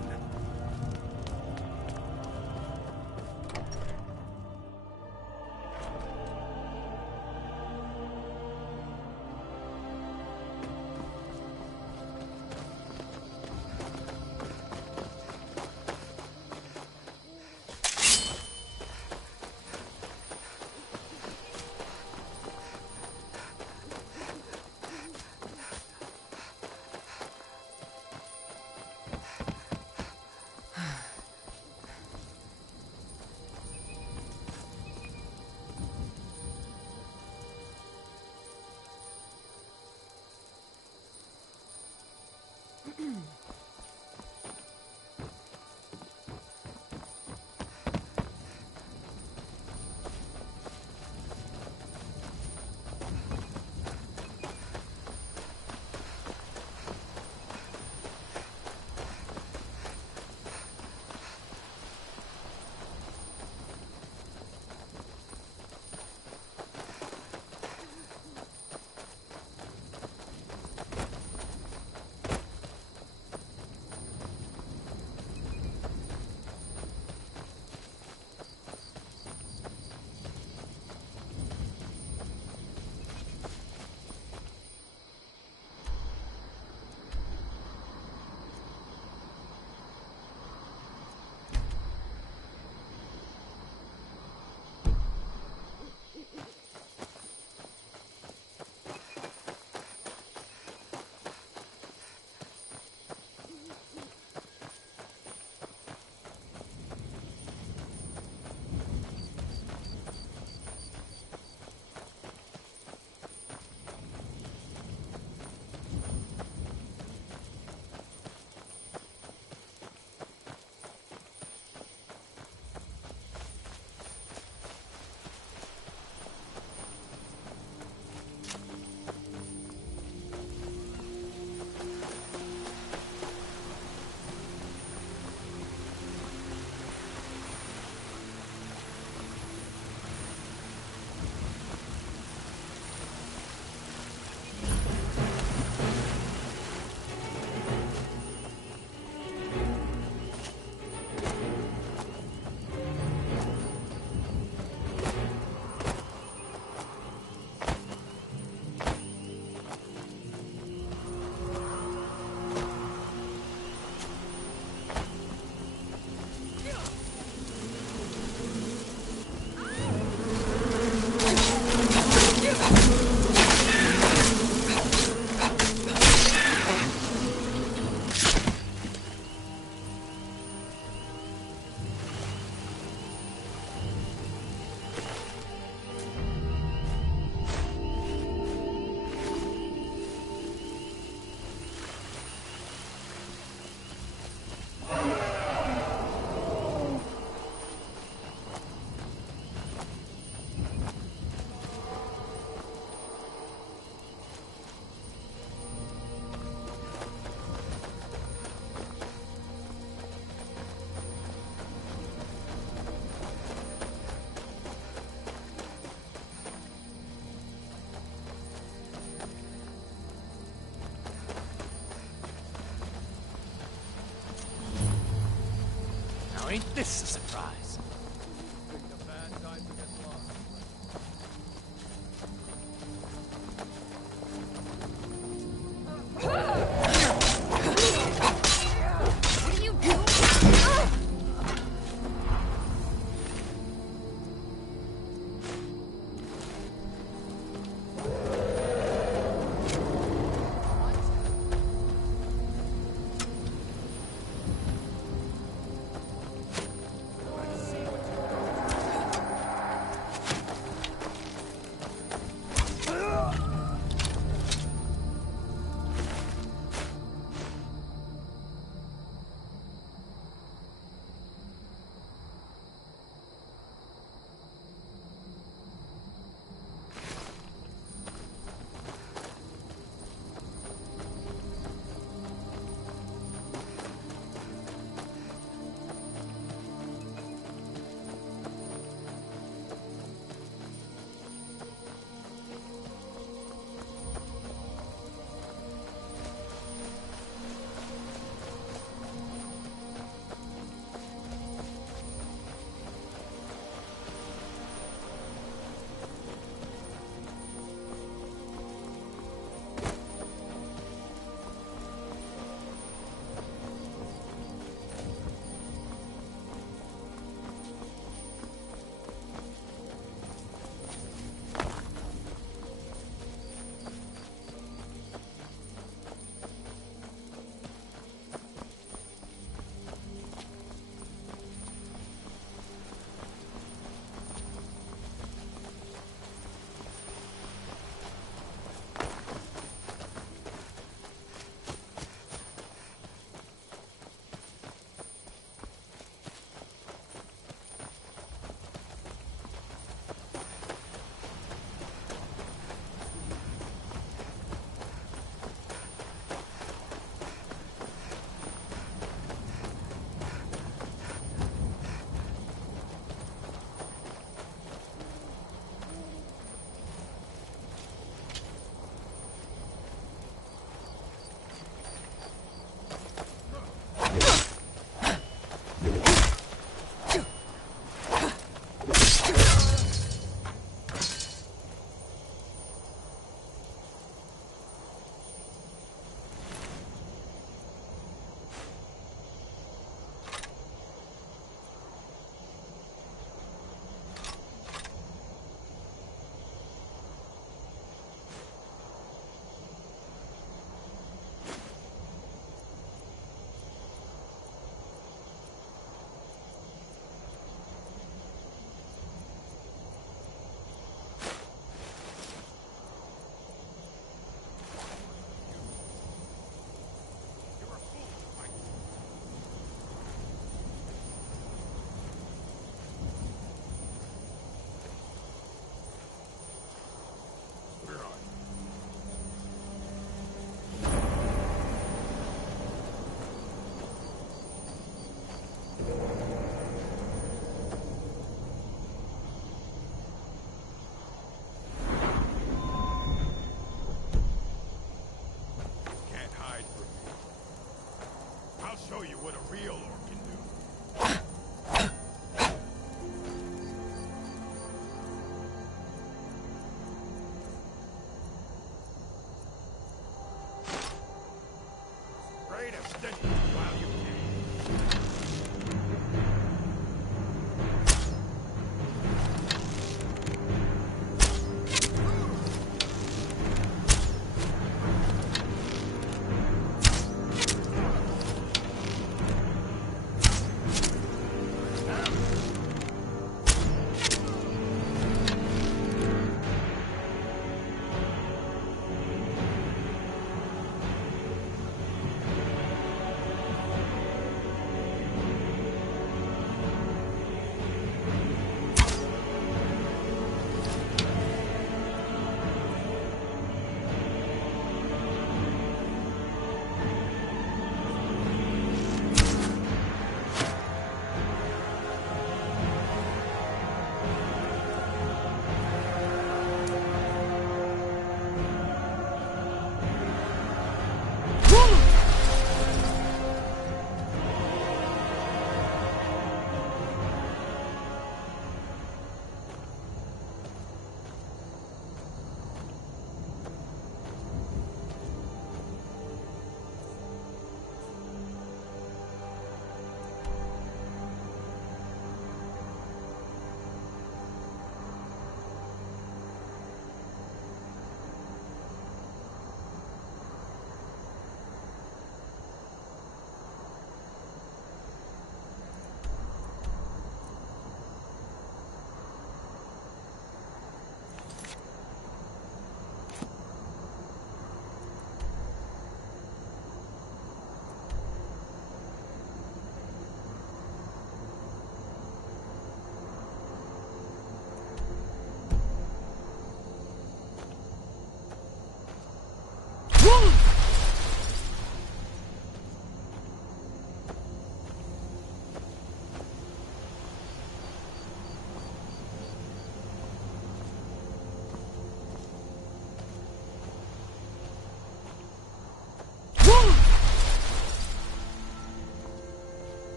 Ain't this a surprise?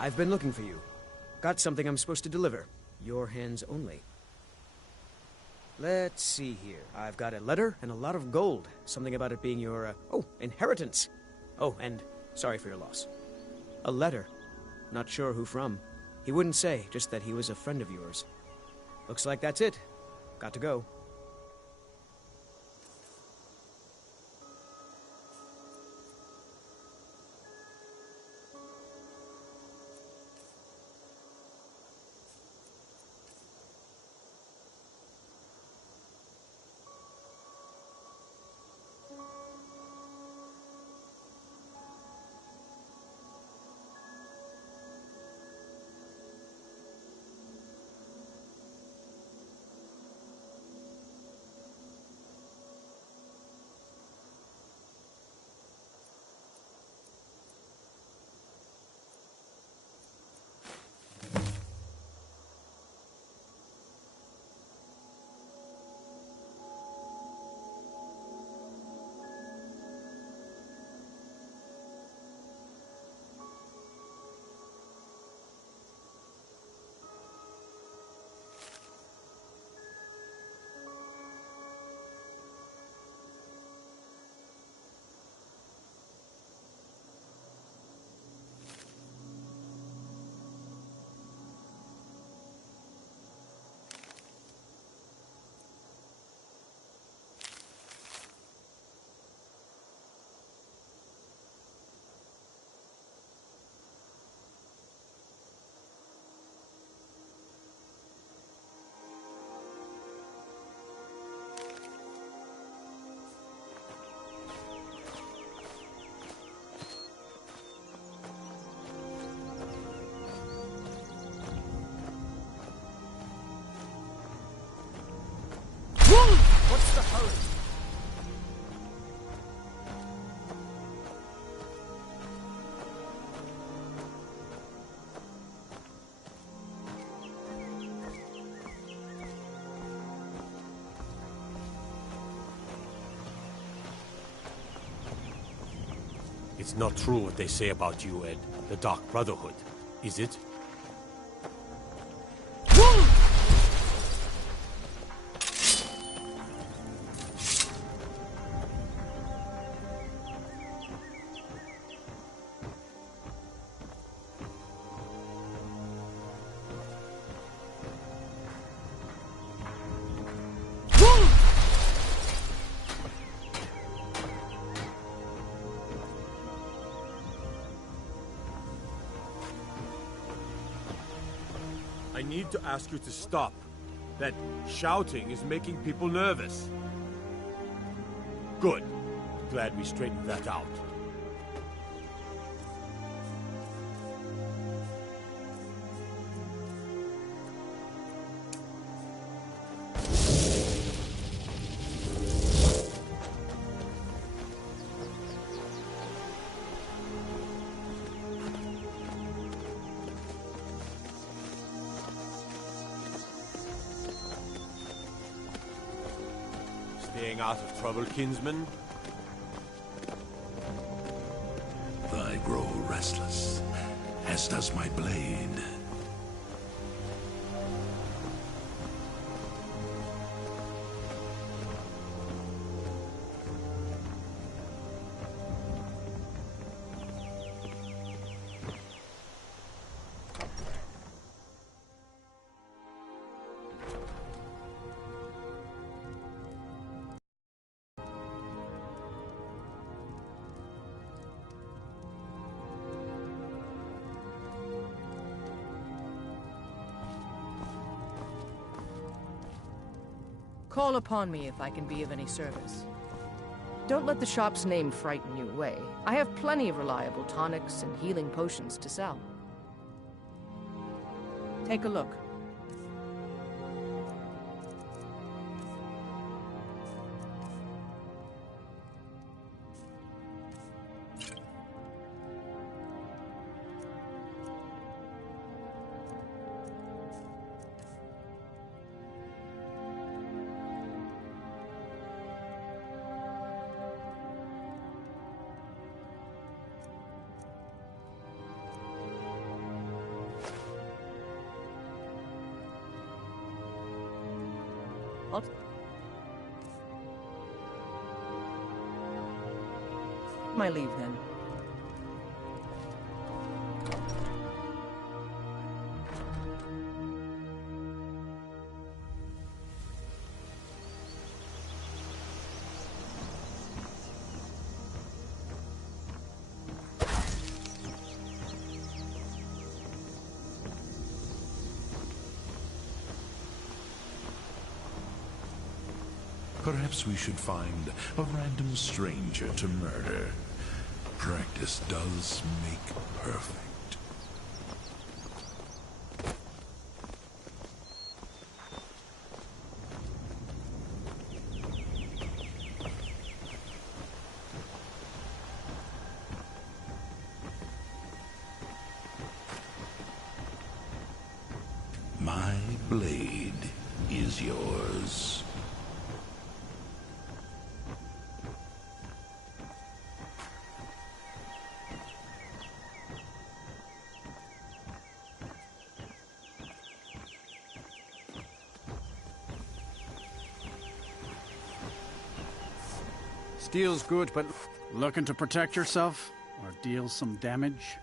I've been looking for you. Got something I'm supposed to deliver. Your hands only. Let's see here. I've got a letter and a lot of gold. Something about it being your, inheritance. Oh, and sorry for your loss. A letter. Not sure who from. He wouldn't say, just that he was a friend of yours. Looks like that's it. Got to go. What's the hurry? It's not true what they say about you, Ed. The Dark Brotherhood. Is it? I need to ask you to stop. That shouting is making people nervous. Good. Glad we straightened that out. Staying out of trouble, kinsman? I grow restless, as does my blade. Call upon me if I can be of any service. Don't let the shop's name frighten you away. I have plenty of reliable tonics and healing potions to sell. Take a look. My leave, then. Perhaps we should find a random stranger to murder. Practice does make perfect. My blade is yours. Steel's good, but looking to protect yourself or deal some damage?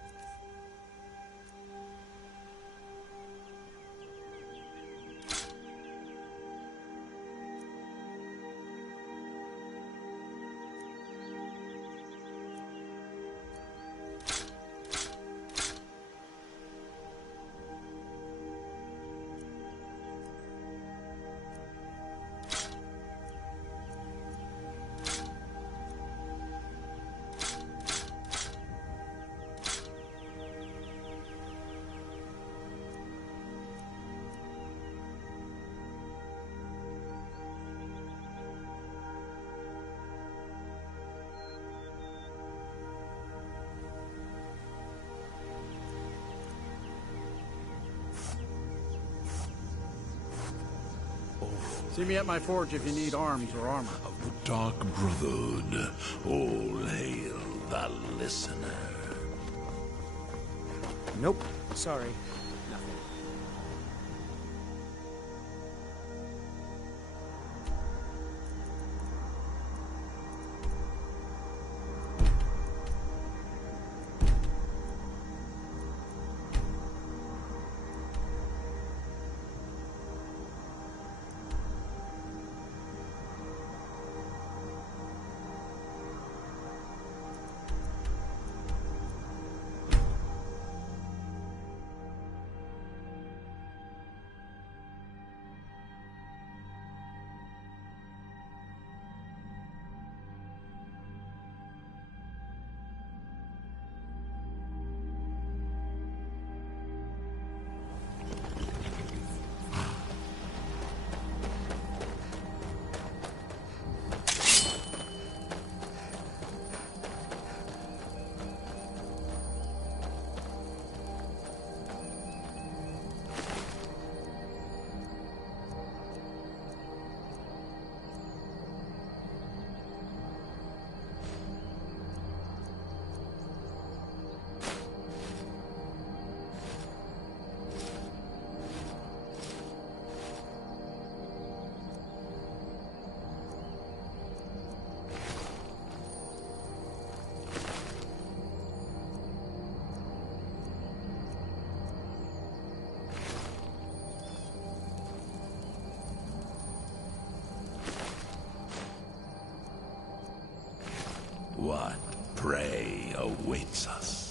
See me at my forge if you need arms or armor. Of the Dark Brotherhood, all hail the listener. Nope. Sorry. Nothing. What prey awaits us?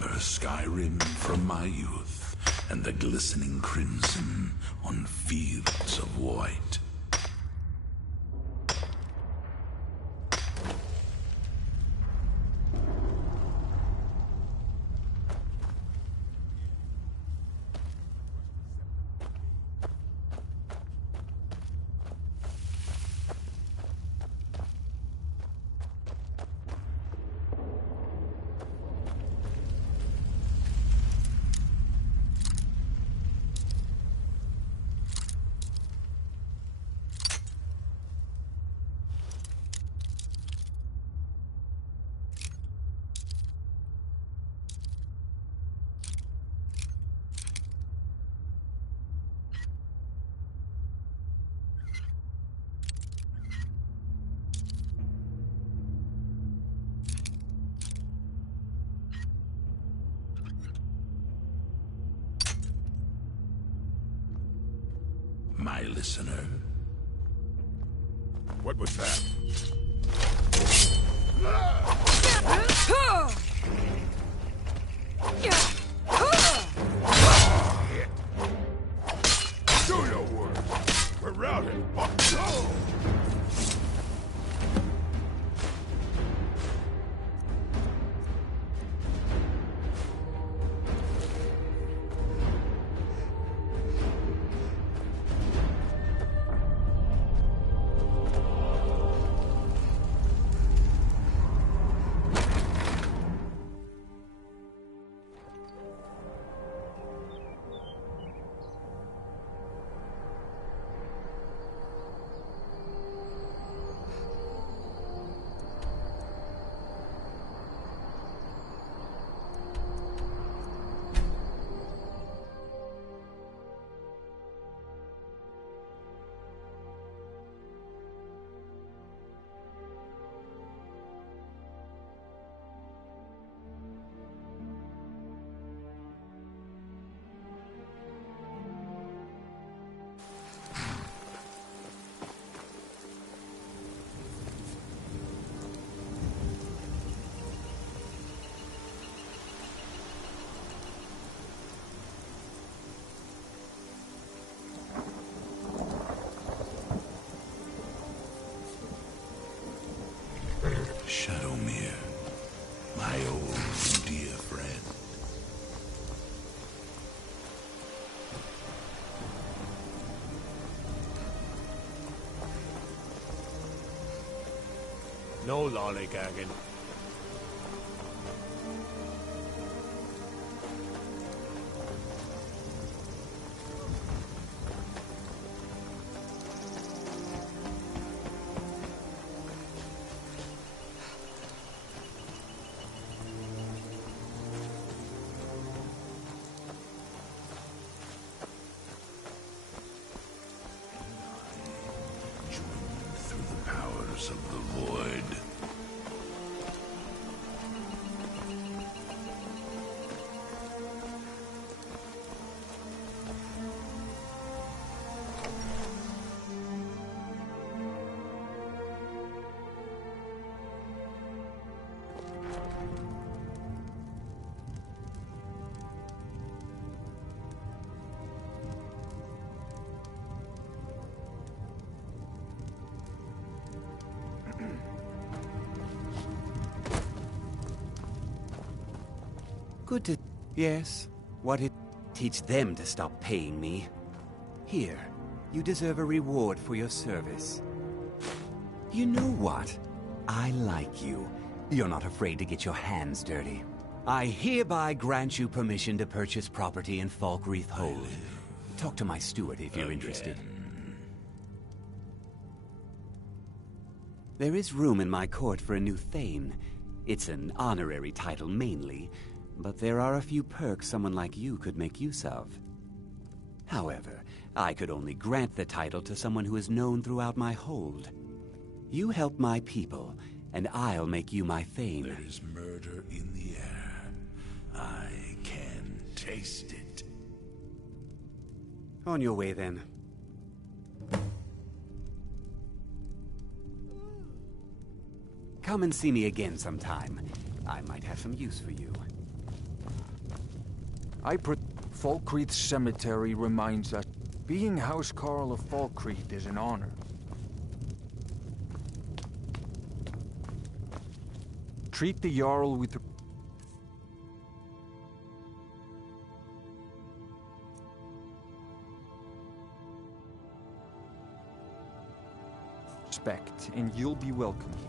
remember Skyrim from my youth, and the glistening crimson on fields of white. My listener. What was that? Do your work. We're routed. Shadowmere, my old dear friend. No lollygagging. Through the powers of the void. Good to... Yes, what it... Teach them to stop paying me. Here, you deserve a reward for your service. You know what? I like you. You're not afraid to get your hands dirty. I hereby grant you permission to purchase property in Falkreath Hold. Talk to my steward if you're interested. There is room in my court for a new Thane. It's an honorary title mainly, but there are a few perks someone like you could make use of. However, I could only grant the title to someone who is known throughout my hold. You help my people, and I'll make you my Thane. There is murder in the air. I can taste it. On your way, then. Come and see me again sometime. I might have some use for you. Falkreath Cemetery reminds us being Housecarl of Falkreath is an honor. Treat the Jarl with respect, and you'll be welcome here.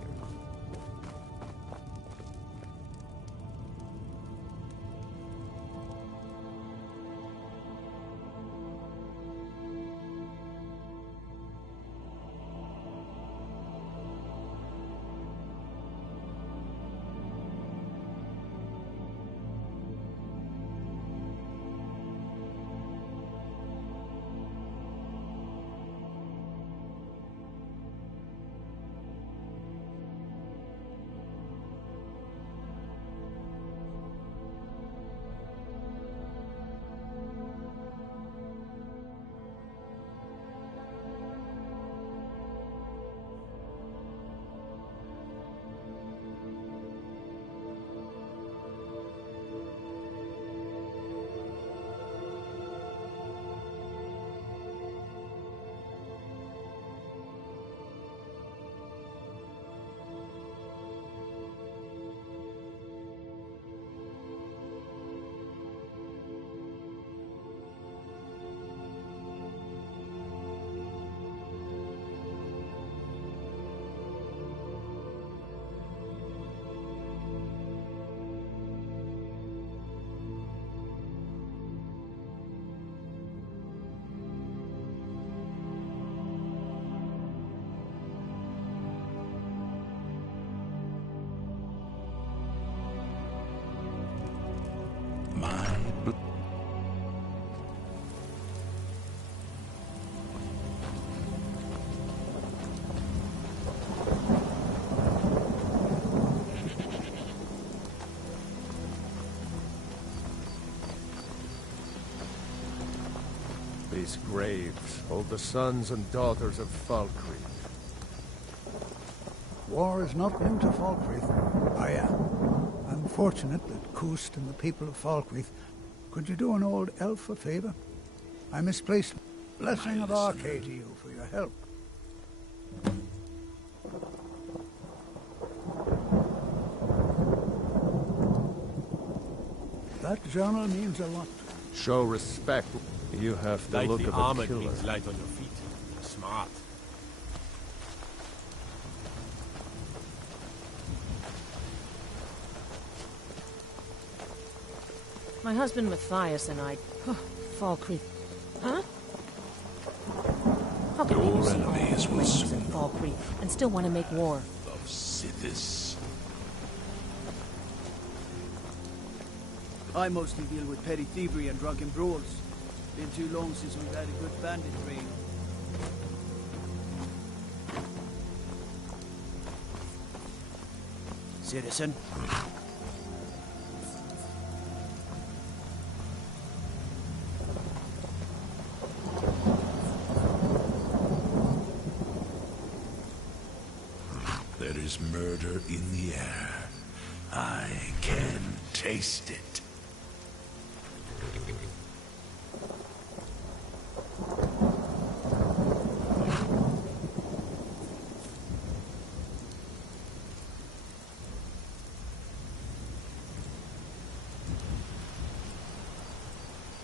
These graves hold the sons and daughters of Falkreath. War is not new to Falkreath. I'm fortunate that Kust and the people of Falkreath. Could you do an old elf a favor? I misplaced blessing of Arcade to you for your help. That journal means a lot. Show respect. You have the look of a killer. Means light on your feet. Smart. My husband Matthias and I... Falkreath... Huh? How can Your you see enemies will soon in Falkreath and still want to make war? Of Sithis. I mostly deal with petty thievery and drunken brawls. Been too long since we've had a good bandit raid. Citizen. There is murder in the air. I can taste it.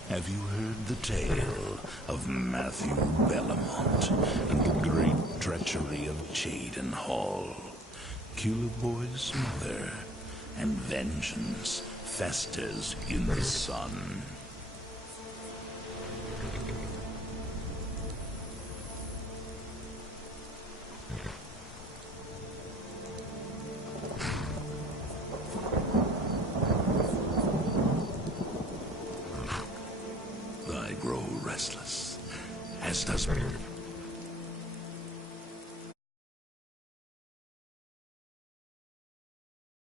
Have you heard the tale of Matthew Bellamont and the great treachery of Cheydon Hall? Culebor's mother, and vengeance festers in the sun. I grow restless, as does